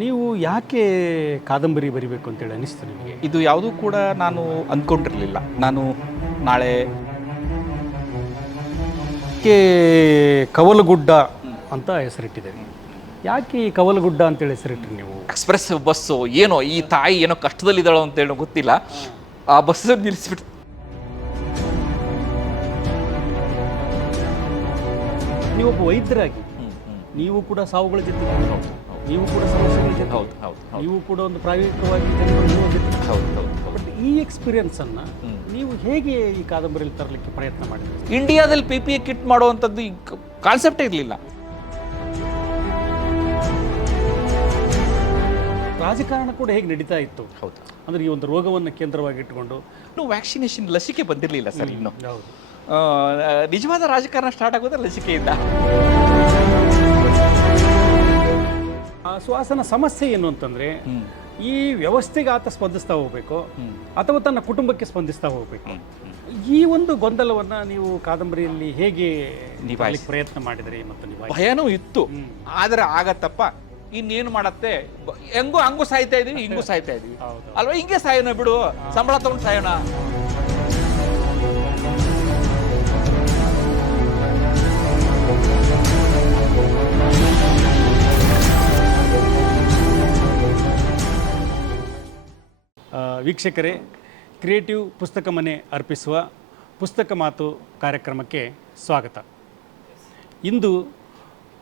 ನೀವು ಯಾಕೆ ಕಾದಂಬರಿ ಬರಿಬೇಕು ಅಂತೇಳಿ ಅನಿಸ್ತು ನಿಮಗೆ? ಇದು ಯಾವುದೂ ಕೂಡ ನಾನು ಅಂದ್ಕೊಂಡಿರಲಿಲ್ಲ. ನಾನು ನಾಳೆ ಯಾಕೆ ಕವಲಗುಡ್ಡ ಅಂತ ಹೆಸರಿಟ್ಟಿದ್ದೇನೆ ಯಾಕೆ ಈ ಕವಲಗುಡ್ಡ ಅಂತೇಳಿ ಹೆಸರಿಟ್ರಿ ನೀವು? ಎಕ್ಸ್ಪ್ರೆಸ್ ಬಸ್ಸು ಏನೋ ಈ ತಾಯಿ ಏನೋ ಕಷ್ಟದಲ್ಲಿದ್ದಾಳೋ ಅಂತೇಳಿ ಗೊತ್ತಿಲ್ಲ. ಆ ಬಸ್ ನಿಲ್ಲಿಸ್ಬಿಟ್ಟು. ನೀವೊಬ್ಬ ವೈದ್ಯರಾಗಿ. ನೀವು ಕೂಡ ಸಾವುಗಳ ಜೊತೆ ನೀವು ಕೂಡ ಸಮಸ್ಯೆಗಳ ಹೌದು ಹೌದು ನೀವು ಕೂಡ ಒಂದು ಪ್ರಾಯೋಗಿಕವಾಗಿ ಹೌದು ಹೌದು ಬಟ್ ಈ ಎಕ್ಸ್ಪೀರಿಯನ್ಸ್ ಅನ್ನ ನೀವು ಹೇಗೆ ಈ ಕಾದಂಬರಿಯಲ್ಲಿ ತರಲಿಕ್ಕೆ ಪ್ರಯತ್ನ ಮಾಡಿದ್ರಿ ಇಂಡಿಯಾದಲ್ಲಿ ಪಿ ಪಿ ಕಿಟ್ ಮಾಡುವಂಥದ್ದು ಈ ಕಾನ್ಸೆಪ್ಟ್ ಇರಲಿಲ್ಲ. ರಾಜಕಾರಣ ಕೂಡ ಹೇಗೆ ನಡೀತಾ ಇತ್ತು? ಹೌದು. ಅಂದ್ರೆ ಈ ಒಂದು ರೋಗವನ್ನು ಕೇಂದ್ರವಾಗಿ ಇಟ್ಟುಕೊಂಡು ಇನ್ನು ವ್ಯಾಕ್ಸಿನೇಷನ್ ಲಸಿಕೆ ಬಂದಿರಲಿಲ್ಲ ಸರ್ ಇನ್ನು. ನಿಜವಾದ ರಾಜಕಾರಣ ಸ್ಟಾರ್ಟ್ ಆಗೋದೇ ಲಸಿಕೆಯಿಂದ? ಆ ಶ್ವಾಸನ ಸಮಸ್ಯೆ ಏನು ಅಂತಂದ್ರೆ ಈ ವ್ಯವಸ್ಥೆಗೆ ಆತ ಸ್ಪಂದಿಸ್ತಾ ಹೋಗ್ಬೇಕು ಅಥವಾ ತನ್ನ ಕುಟುಂಬಕ್ಕೆ ಸ್ಪಂದಿಸ್ತಾ ಹೋಗ್ಬೇಕು. ಈ ಒಂದು ಗೊಂದಲವನ್ನ ನೀವು ಕಾದಂಬರಿಯಲ್ಲಿ ಹೇಗೆ ಪ್ರಯತ್ನ ಮಾಡಿದ್ರಿ ಮತ್ತು ಭಯನೂ ಇತ್ತು. ಆದ್ರೆ ಆಗತ್ತಪ್ಪ. ಇನ್ನೇನು ಮಾಡತ್ತೆ? ಹಂಗು ಹಂಗೂ ಸಾಯ್ತಾ ಇದೀವಿ ಹಿಂಗೂ ಸಾಯ್ತಾ ಇದೀವಿ. ಅಲ್ವಾ? ಹಿಂಗೆ ಸಾಯೋಣ ಬಿಡು. ಸಂಬಳ ತಗೊಂಡು ಸಾಯೋಣ. ವೀಕ್ಷಕರೇ ಕ್ರಿಯೇಟಿವ್ ಪುಸ್ತಕ ಮನೆ ಅರ್ಪಿಸುವ ಪುಸ್ತಕ ಮಾತು ಕಾರ್ಯಕ್ರಮಕ್ಕೆ ಸ್ವಾಗತ. ಇಂದು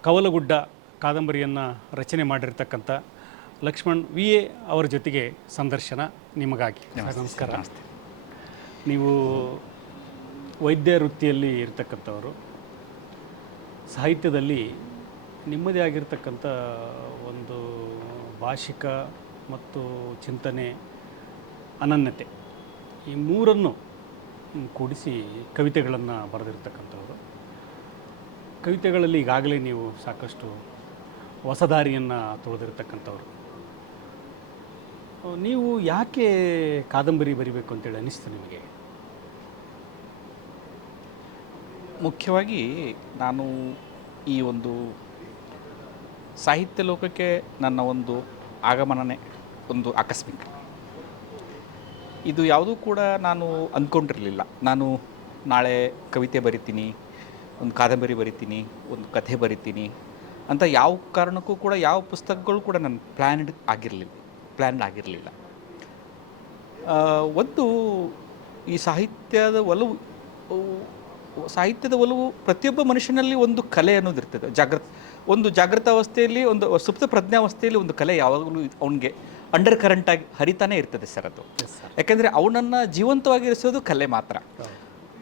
ಕವಲಗುಡ್ಡ ಕಾದಂಬರಿಯನ್ನು ರಚನೆ ಮಾಡಿರ್ತಕ್ಕಂಥ ಲಕ್ಷ್ಮಣ್ ವಿ ಎ ಅವರ ಜೊತೆಗೆ ಸಂದರ್ಶನ ನಿಮಗಾಗಿ. ನಮಸ್ಕಾರ. ನೀವು ವೈದ್ಯ ವೃತ್ತಿಯಲ್ಲಿ ಇರ್ತಕ್ಕಂಥವರು. ಸಾಹಿತ್ಯದಲ್ಲಿ ನಿಮ್ಮದೇ ಆಗಿರ್ತಕ್ಕಂಥ ಒಂದು ಭಾಷಿಕ ಮತ್ತು ಚಿಂತನೆ ಅನನ್ಯತೆ. ಈ ಮೂರನ್ನು ಕೂಡಿಸಿ ಕವಿತೆಗಳನ್ನು ಬರೆದಿರ್ತಕ್ಕಂಥವ್ರು. ಕವಿತೆಗಳಲ್ಲಿ ಈಗಾಗಲೇ ನೀವು ಸಾಕಷ್ಟು ಹೊಸದಾರಿಯನ್ನು ತೊಳೆದಿರ್ತಕ್ಕಂಥವ್ರು. ನೀವು ಯಾಕೆ ಕಾದಂಬರಿ ಬರಿಬೇಕು ಅಂತೇಳಿ ಅನ್ನಿಸ್ತು ನಿಮಗೆ? ಮುಖ್ಯವಾಗಿ ನಾನು ಈ ಒಂದು ಸಾಹಿತ್ಯ ಲೋಕಕ್ಕೆ ನನ್ನ ಒಂದು ಆಗಮನನೇ, ಒಂದು ಆಕಸ್ಮಿಕ. ಇದು ಯಾವುದೂ ಕೂಡ ನಾನು ಅಂದ್ಕೊಂಡಿರಲಿಲ್ಲ ನಾನು ನಾಳೆ ಕವಿತೆ ಬರಿತೀನಿ, ಒಂದು ಕಾದಂಬರಿ ಬರಿತೀನಿ, ಒಂದು ಕಥೆ ಬರಿತೀನಿ ಅಂತ ಯಾವ ಕಾರಣಕ್ಕೂ ಕೂಡ ಯಾವ ಪುಸ್ತಕಗಳು ಕೂಡ ನನ್ನ ಪ್ಲ್ಯಾನ್ಡ್ ಆಗಿರಲಿಲ್ಲ ಪ್ಲ್ಯಾನ್ಡ್ ಆಗಿರಲಿಲ್ಲ. ಒಂದು ಈ ಸಾಹಿತ್ಯದ ಒಲವು ಸಾಹಿತ್ಯದ ಒಲವು ಪ್ರತಿಯೊಬ್ಬ ಮನುಷ್ಯನಲ್ಲಿ ಒಂದು ಕಲೆ ಅನ್ನೋದು ಇರ್ತದೆ. ಜಾಗೃತ ಒಂದು ಜಾಗೃತ ಅವಸ್ಥೆಯಲ್ಲಿ, ಒಂದು ಸುಪ್ತ ಪ್ರಜ್ಞಾವಸ್ಥೆಯಲ್ಲಿ ಒಂದು ಕಲೆ ಯಾವಾಗಲೂ ಅವನಿಗೆ ಅಂಡರ್ ಕರೆಂಟ್ ಆಗಿ ಹರಿತಾನೆ ಇರ್ತದೆ ಸರ್ ಅದು. ಯಾಕೆಂದರೆ ಅವನನ್ನು ಜೀವಂತವಾಗಿರಿಸೋದು ಕಲೆ ಮಾತ್ರ.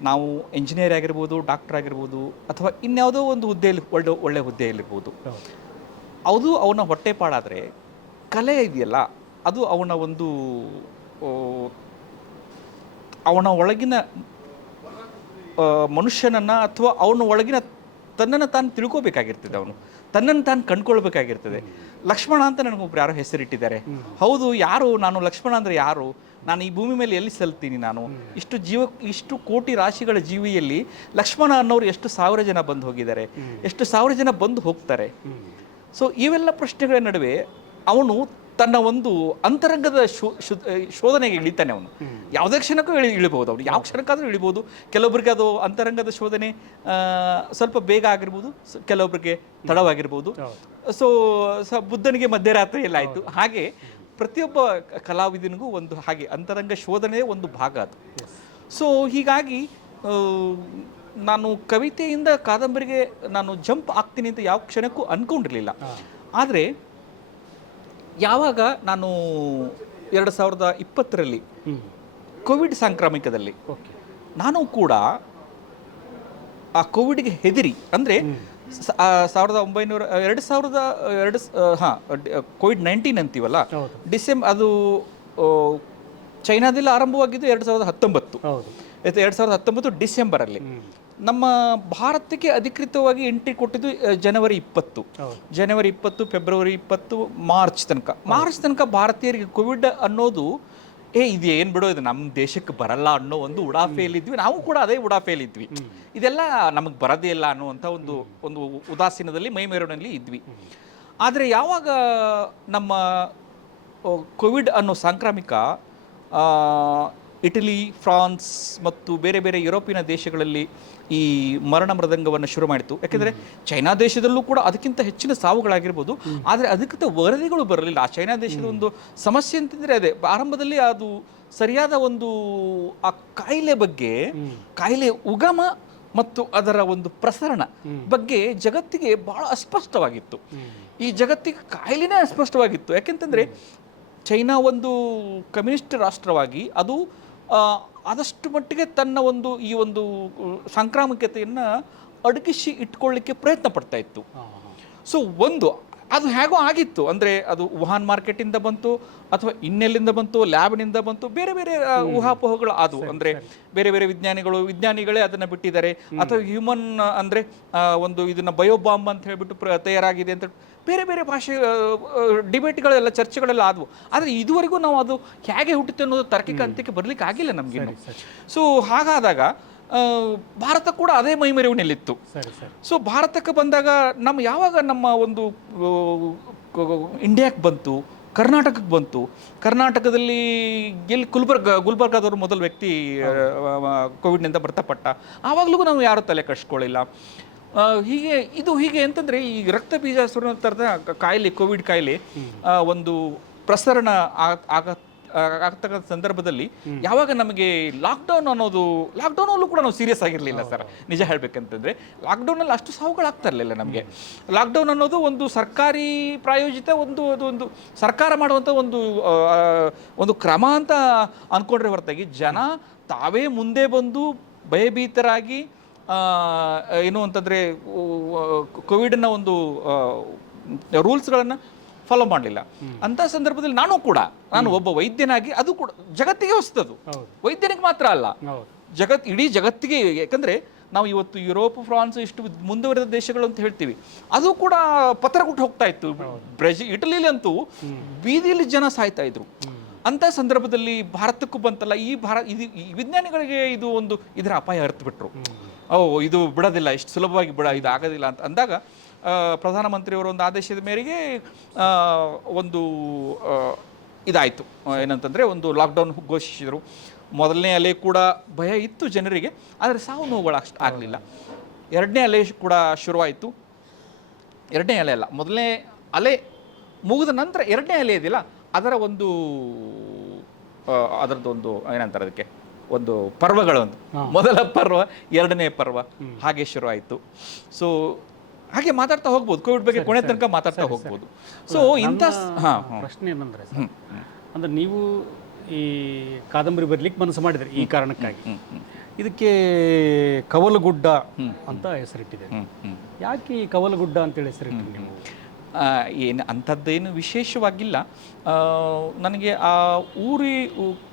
ನಾವು ಇಂಜಿನಿಯರ್ ಆಗಿರ್ಬೋದು ಡಾಕ್ಟರ್ ಆಗಿರ್ಬೋದು ಅಥವಾ ಇನ್ಯಾವುದೋ ಒಂದು ಹುದ್ದೆಯಲ್ಲಿ ಒಳ್ಳೆ ಒಳ್ಳೆ ಹುದ್ದೆಯಲ್ಲಿರ್ಬೋದು. ಅದು ಅವನ ಹೊಟ್ಟೆಪಾಡಾದರೆ ಕಲೆ ಇದೆಯಲ್ಲ ಅದು ಅವನ ಒಂದು ಅವನ ಒಳಗಿನ ಮನುಷ್ಯನನ್ನು ಅಥವಾ ಅವನ ಒಳಗಿನ ತನ್ನನ್ನು ತಾನು ತಿಳ್ಕೋಬೇಕಾಗಿರ್ತದೆ ಅವನು. ತನ್ನನ್ನು ತಾನು ಕಂಡ್ಕೊಳ್ಬೇಕಾಗಿರ್ತದೆ. ಲಕ್ಷ್ಮಣ ಅಂತ ನನಗೊಬ್ರು ಯಾರೋ ಹೆಸರಿಟ್ಟಿದ್ದಾರೆ. ಹೌದು, ಯಾರು? ನಾನು ಲಕ್ಷ್ಮಣ ಅಂದರೆ ಯಾರು? ನಾನು ಈ ಭೂಮಿ ಮೇಲೆ ಎಲ್ಲಿ ಸಲ್ತೀನಿ ನಾನು? ಇಷ್ಟು ಜೀವ, ಇಷ್ಟು ಕೋಟಿ ರಾಶಿಗಳ ಜೀವಿಯಲ್ಲಿ ಲಕ್ಷ್ಮಣ ಅನ್ನೋರು ಎಷ್ಟು ಸಾವಿರ ಜನ ಬಂದು ಹೋಗಿದ್ದಾರೆ? ಎಷ್ಟು ಸಾವಿರ ಜನ ಬಂದು ಹೋಗ್ತಾರೆ? ಸೊ ಇವೆಲ್ಲ ಪ್ರಶ್ನೆಗಳ ನಡುವೆ ಅವನು ತನ್ನ ಒಂದು ಅಂತರಂಗದ ಶೋ ಶೋಧನೆಗೆ ಇಳಿತಾನೆ ಅವನು. ಯಾವುದೇ ಕ್ಷಣಕ್ಕೂ ಇಳಿ ಇಳಿಬಹುದು ಅವನು. ಯಾವ ಕ್ಷಣಕ್ಕಾದರೂ ಇಳಿಬೋದು ಕೆಲವೊಬ್ಬರಿಗೆ ಅದು ಅಂತರಂಗದ ಶೋಧನೆ ಸ್ವಲ್ಪ ಬೇಗ ಆಗಿರ್ಬೋದು ಕೆಲವೊಬ್ಬರಿಗೆ ತಡವಾಗಿರ್ಬೋದು. ಸೊ ಸ ಬುದ್ಧನಿಗೆ ಮಧ್ಯರಾತ್ರಿಯಲ್ಲಿ ಆಯಿತು. ಹಾಗೆ ಪ್ರತಿಯೊಬ್ಬ ಕಲಾವಿದನಿಗೂ ಒಂದು ಹಾಗೆ ಅಂತರಂಗ ಶೋಧನೆಯೇ ಒಂದು ಭಾಗ ಅದು. ಸೊ ಹೀಗಾಗಿ ನಾನು ಕವಿತೆಯಿಂದ ಕಾದಂಬರಿಗೆ ನಾನು ಜಂಪ್ ಆಗ್ತೀನಿ ಅಂತ ಯಾವ ಕ್ಷಣಕ್ಕೂ ಅಂದ್ಕೊಂಡಿರಲಿಲ್ಲ ಆದರೆ ಯಾವಾಗ ನಾನು ಎರಡು ಸಾವಿರದ ಇಪ್ಪತ್ತರಲ್ಲಿ ಕೋವಿಡ್ ಸಾಂಕ್ರಾಮಿಕದಲ್ಲಿ ಓಕೆ. ನಾನು ಕೂಡ ಆ ಕೋವಿಡ್ಗೆ ಹೆದರಿ ಅಂದರೆ ಸಾವಿರದ ಒಂಬೈನೂರ ಎರಡು ಸಾವಿರದ ಎರಡು ಹಾಂ ಕೋವಿಡ್ ನೈನ್ಟೀನ್ ಅಂತೀವಲ್ಲ? ಡಿಸೆಂಬ್ ಡಿಸೆಂಬರ್ ಅದು ಚೈನಾದಲ್ಲಿ ಆರಂಭವಾಗಿದ್ದು ಎರಡು ಸಾವಿರದ ಹತ್ತೊಂಬತ್ತು. ಎರಡು ಸಾವಿರದ ಹತ್ತೊಂಬತ್ತು ಡಿಸೆಂಬರಲ್ಲಿ. ನಮ್ಮ ಭಾರತಕ್ಕೆ ಅಧಿಕೃತವಾಗಿ ಎಂಟ್ರಿ ಕೊಟ್ಟಿದ್ದು ಜನವರಿ ಇಪ್ಪತ್ತು. ಜನವರಿ ಇಪ್ಪತ್ತು ಫೆಬ್ರವರಿ ಇಪ್ಪತ್ತು ಮಾರ್ಚ್ ತನಕ. ಮಾರ್ಚ್ ತನಕ ಭಾರತೀಯರಿಗೆ ಕೋವಿಡ್ ಅನ್ನೋದು ಏ ಇದು ಏನು ಬಿಡೋ ಇದು ನಮ್ಮ ದೇಶಕ್ಕೆ ಬರಲ್ಲ ಅನ್ನೋ ಒಂದು ಉಡಾಫೆಯಲ್ಲಿದ್ವಿ. ನಾವು ಕೂಡ ಅದೇ ಉಡಾಫೆಯಲ್ಲಿದ್ವಿ. ಇದೆಲ್ಲ ನಮಗೆ ಬರದೇ ಇಲ್ಲ ಅನ್ನುವಂಥ ಒಂದು ಒಂದು ಉದಾಸೀನದಲ್ಲಿ ಮೈಮೇರೋನಲ್ಲಿ ಇದ್ವಿ. ಆದರೆ ಯಾವಾಗ ನಮ್ಮ ಕೋವಿಡ್ ಅನ್ನೋ ಸಾಂಕ್ರಾಮಿಕ ಇಟಲಿ ಫ್ರಾನ್ಸ್ ಮತ್ತು ಬೇರೆ ಬೇರೆ ಯುರೋಪಿನ ದೇಶಗಳಲ್ಲಿ ಈ ಮರಣ ಮೃದಂಗವನ್ನು ಶುರು ಮಾಡಿತು ಯಾಕೆಂದರೆ ಚೈನಾ ದೇಶದಲ್ಲೂ ಕೂಡ ಅದಕ್ಕಿಂತ ಹೆಚ್ಚಿನ ಸಾವುಗಳಾಗಿರ್ಬೋದು. ಆದರೆ ಅದಕ್ಕಿಂತ ವರದಿಗಳು ಬರಲಿಲ್ಲ. ಆ ಚೈನಾ ದೇಶದ ಒಂದು ಸಮಸ್ಯೆ ಅಂತಂದರೆ ಅದೇ ಆರಂಭದಲ್ಲಿ ಅದು ಸರಿಯಾದ ಒಂದು ಆ ಕಾಯಿಲೆ ಬಗ್ಗೆ ಕಾಯಿಲೆ ಉಗಮ ಮತ್ತು ಅದರ ಒಂದು ಪ್ರಸರಣ ಬಗ್ಗೆ ಜಗತ್ತಿಗೆ ಬಹಳ ಅಸ್ಪಷ್ಟವಾಗಿತ್ತು. ಈ ಜಗತ್ತಿಗೆ ಕಾಯಿಲೆನೇ ಅಸ್ಪಷ್ಟವಾಗಿತ್ತು. ಯಾಕೆಂತಂದರೆ ಚೈನಾ ಒಂದು ಕಮ್ಯುನಿಸ್ಟ್ ರಾಷ್ಟ್ರವಾಗಿ ಅದು ಆದಷ್ಟು ಮಟ್ಟಿಗೆ ತನ್ನ ಒಂದು ಈ ಒಂದು ಸಾಂಕ್ರಾಮಿಕತೆಯನ್ನು ಅಡಗಿಸಿ ಇಟ್ಕೊಳ್ಳಿಕ್ಕೆ ಪ್ರಯತ್ನ ಪಡ್ತಾ ಇತ್ತು. ಸೊ ಒಂದು ಅದು ಹೇಗೋ ಆಗಿತ್ತು. ಅಂದರೆ ಅದು ವುಹಾನ್ ಮಾರ್ಕೆಟಿಂದ ಬಂತು ಅಥವಾ ಇನ್ನೆಲ್ಲಿಂದ ಬಂತು ಲ್ಯಾಬ್ನಿಂದ ಬಂತು ಬೇರೆ ಬೇರೆ ಊಹಾಪೋಹಗಳು ಆದವು. ಅಂದರೆ ಬೇರೆ ಬೇರೆ ವಿಜ್ಞಾನಿಗಳು ವಿಜ್ಞಾನಿಗಳೇ ಅದನ್ನು ಬಿಟ್ಟಿದ್ದಾರೆ. ಅಥವಾ ಹ್ಯೂಮನ್ ಅಂದರೆ ಒಂದು ಇದನ್ನು ಬಯೋಬಾಂಬ್ ಅಂತ ಹೇಳಿಬಿಟ್ಟು ಪ್ರ ತಯಾರಾಗಿದೆ ಅಂತ ಬೇರೆ ಬೇರೆ ಭಾಷೆ ಡಿಬೇಟ್ಗಳೆಲ್ಲ ಚರ್ಚೆಗಳೆಲ್ಲ ಆದವು. ಆದರೆ ಇದುವರೆಗೂ ನಾವು ಅದು ಹೇಗೆ ಹುಟ್ಟುತ್ತೆ ಅನ್ನೋದು ತರ್ಕಿಕ ಅಂತ್ಯಕ್ಕೆ ಬರಲಿಕ್ಕೆ ಆಗಿಲ್ಲ ನಮಗೆ ಸೊ ಹಾಗಾದಾಗ ಭಾರತ ಕೂಡ ಅದೇ ಮೈಮರೆವಿನಲ್ಲಿತ್ತು. ಸರಿ ಸರಿ. ಸೊ ಭಾರತಕ್ಕೆ ಬಂದಾಗ ನಮ್ಮ ಯಾವಾಗ ನಮ್ಮ ಒಂದು ಇಂಡಿಯಾಕ್ಕೆ ಬಂತು ಕರ್ನಾಟಕಕ್ಕೆ ಬಂತು ಕರ್ನಾಟಕದಲ್ಲಿ ಎಲ್ಲಿ ಗುಲ್ಬರ್ಗ ಗುಲ್ಬರ್ಗಾದವರು ಮೊದಲ ವ್ಯಕ್ತಿ ಕೋವಿಡ್ನಿಂದ ಮೃತಪಟ್ಟ. ಆವಾಗಲೂ ನಾವು ಯಾರು ತಲೆ ಕಟ್ಸ್ಕೊಳ್ಳಿಲ್ಲ ಹೀಗೆ ಇದು ಹೀಗೆ ಅಂತಂದರೆ ಈ ರಕ್ತ ಬೀಜ ಥರದ ಕಾಯಿಲೆ ಕೋವಿಡ್ ಕಾಯಿಲೆ ಒಂದು ಪ್ರಸರಣ ಆಗ ಆಗ ಆಗ್ತಕ್ಕಂಥ ಸಂದರ್ಭದಲ್ಲಿ ಯಾವಾಗ ನಮಗೆ ಲಾಕ್ಡೌನ್ ಅನ್ನೋದು ಲಾಕ್ಡೌನಲ್ಲೂ ಕೂಡ ನಾವು ಸೀರಿಯಸ್ ಆಗಿರಲಿಲ್ಲ ಸರ್ ನಿಜ ಹೇಳ್ಬೇಕಂತಂದ್ರೆ ಲಾಕ್ಡೌನಲ್ಲಿ ಅಷ್ಟು ಸಾವುಗಳಾಗ್ತಾ ಇರಲಿಲ್ಲ ನಮಗೆ. ಲಾಕ್ಡೌನ್ ಅನ್ನೋದು ಒಂದು ಸರ್ಕಾರಿ ಪ್ರಾಯೋಜಿತ ಒಂದು ಅದು ಒಂದು ಸರ್ಕಾರ ಮಾಡುವಂಥ ಒಂದು ಒಂದು ಕ್ರಮ ಅಂತ ಅನ್ಕೊಂಡ್ರೆ ಹೊರತಾಗಿ ಜನ ತಾವೇ ಮುಂದೆ ಬಂದು ಭಯಭೀತರಾಗಿ ಏನು ಅಂತಂದರೆ ಕೋವಿಡ್ನ ಒಂದು ರೂಲ್ಸ್ಗಳನ್ನು ಫಾಲೋ ಮಾಡಲಿಲ್ಲ. ಅಂತ ಸಂದರ್ಭದಲ್ಲಿ ನಾನು ಕೂಡ ನಾನು ಒಬ್ಬ ವೈದ್ಯನಾಗಿ ಅದು ಕೂಡ ಜಗತ್ತಿಗೆ ಹೊಸದದು. ವೈದ್ಯನಿಗೆ ಮಾತ್ರ ಅಲ್ಲ. ಜಗತ್ ಇಡೀ ಜಗತ್ತಿಗೆ ಯಾಕಂದ್ರೆ ನಾವು ಇವತ್ತು ಯುರೋಪ್ ಫ್ರಾನ್ಸ್ ಇಷ್ಟು ಮುಂದುವರೆದ ದೇಶಗಳು ಅಂತ ಹೇಳ್ತೀವಿ. ಅದು ಕೂಡ ಪತ್ರ ಕೊಟ್ಟು ಹೋಗ್ತಾ ಇತ್ತು. ಬ್ರೆಜಿಲ್ ಇಟಲಿಲಿ ಅಂತೂ ಬೀದಿಲಿ ಜನ ಸಾಯ್ತಾ ಇದ್ರು. ಅಂತ ಸಂದರ್ಭದಲ್ಲಿ ಭಾರತಕ್ಕೂ ಬಂತಲ್ಲ ಈ ಭಾರತ ಇದು ಈ ವಿಜ್ಞಾನಿಗಳಿಗೆ ಇದು ಒಂದು ಇದರ ಅಪಾಯ ಅರ್ಥ ಬಿಟ್ರು ಓ ಇದು ಬಿಡೋದಿಲ್ಲ ಇಷ್ಟು ಸುಲಭವಾಗಿ ಬಿಡ ಇದು ಆಗೋದಿಲ್ಲ ಅಂತ ಅಂದಾಗ ಪ್ರಧಾನಮಂತ್ರಿಯವರ ಒಂದು ಆದೇಶದ ಮೇರೆಗೆ ಒಂದು ಇದಾಯಿತು. ಏನಂತಂದರೆ ಒಂದು ಲಾಕ್ಡೌನ್ ಘೋಷಿಸಿದರು. ಮೊದಲನೇ ಅಲೆ ಕೂಡ ಭಯ ಇತ್ತು ಜನರಿಗೆ ಆದರೆ ಸಾವು ನೋವುಗಳು ಅಷ್ಟು ಆಗಲಿಲ್ಲ. ಎರಡನೇ ಅಲೆ ಕೂಡ ಶುರುವಾಯಿತು. ಎರಡನೇ ಅಲೆ ಅಲ್ಲ ಮೊದಲನೇ ಅಲೆ ಮುಗಿದ ನಂತರ ಎರಡನೇ ಅಲೆ ಇದೆಯಲ್ಲ ಅದರ ಒಂದು ಅದರದ್ದೊಂದು ಅದರದ್ದು ಒಂದು ಏನಂತಾರೆ ಅದಕ್ಕೆ ಒಂದು ಪರ್ವಗಳೊಂದು. ಮೊದಲ ಪರ್ವ ಎರಡನೇ ಪರ್ವ ಹಾಗೆ ಶುರುವಾಯಿತು. ಸೊ ಹಾಗೆ ಮಾತಾಡ್ತಾ ಹೋಗ್ಬೋದು. ಕೋವಿಡ್ ಬಗ್ಗೆ ಕೊನೆ ತನಕ ಮಾತಾಡ್ತಾ ಹೋಗ್ಬೋದು. ಸೊ ಇಂಥ ಹಾಂ ಪ್ರಶ್ನೆ ಏನಂದ್ರೆ ಅಂದ್ರೆ ನೀವು ಈ ಕಾದಂಬರಿ ಬರ್ಲಿಕ್ಕೆ ಮನಸ್ಸು ಮಾಡಿದ್ರಿ ಈ ಕಾರಣಕ್ಕಾಗಿ. ಇದಕ್ಕೆ ಕವಲಗುಡ್ಡ ಅಂತ ಹೆಸರಿಟ್ಟಿದೆ ಯಾಕೆ ಈ ಕವಲಗುಡ್ಡ ಅಂತೇಳಿ ಹೆಸರಿಟ್ಟಿದೆ ನೀವು? ಏನು ಅಂಥದ್ದೇನು ವಿಶೇಷವಾಗಿಲ್ಲ. ನನಗೆ ಆ ಊರಿ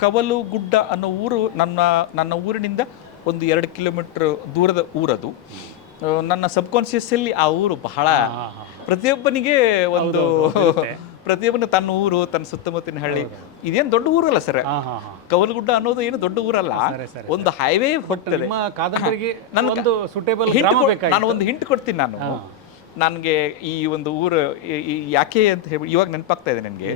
ಕವಲು ಗುಡ್ಡ ಅನ್ನೋ ಊರು ನನ್ನ ನನ್ನ ಊರಿನಿಂದ ಒಂದು ಎರಡು ಕಿಲೋಮೀಟ್ರ್ ದೂರದ ಊರದು. ನನ್ನ ಸಬ್ಕಾನ್ಷಿಯಸ್ಸಲ್ಲಿ ಆ ಊರು ಬಹಳ. ಪ್ರತಿಯೊಬ್ಬನಿಗೆ ಒಂದು ಪ್ರತಿಯೊಬ್ಬನ ತನ್ನ ಊರು ತನ್ನ ಸುತ್ತಮುತ್ತಿನ ಹಳ್ಳಿ. ಇದೇನು ದೊಡ್ಡ ಊರಲ್ಲ ಸರ್? ಕವಲುಗುಡ್ಡ ಅನ್ನೋದು ಏನು ದೊಡ್ಡ ಊರಲ್ಲ? ಒಂದು ಹೈವೇ ಕೊ- ನಾನು ಒಂದು ಹಿಂಟ್ ಕೊಡ್ತೀನಿ ನಾನು. ನನಗೆ ಈ ಒಂದು ಊರು ಯಾಕೆ ಅಂತ ಹೇಳಿ ಇವಾಗ ನೆನಪಾಗ್ತಾ ಇದೆ ನನಗೆ.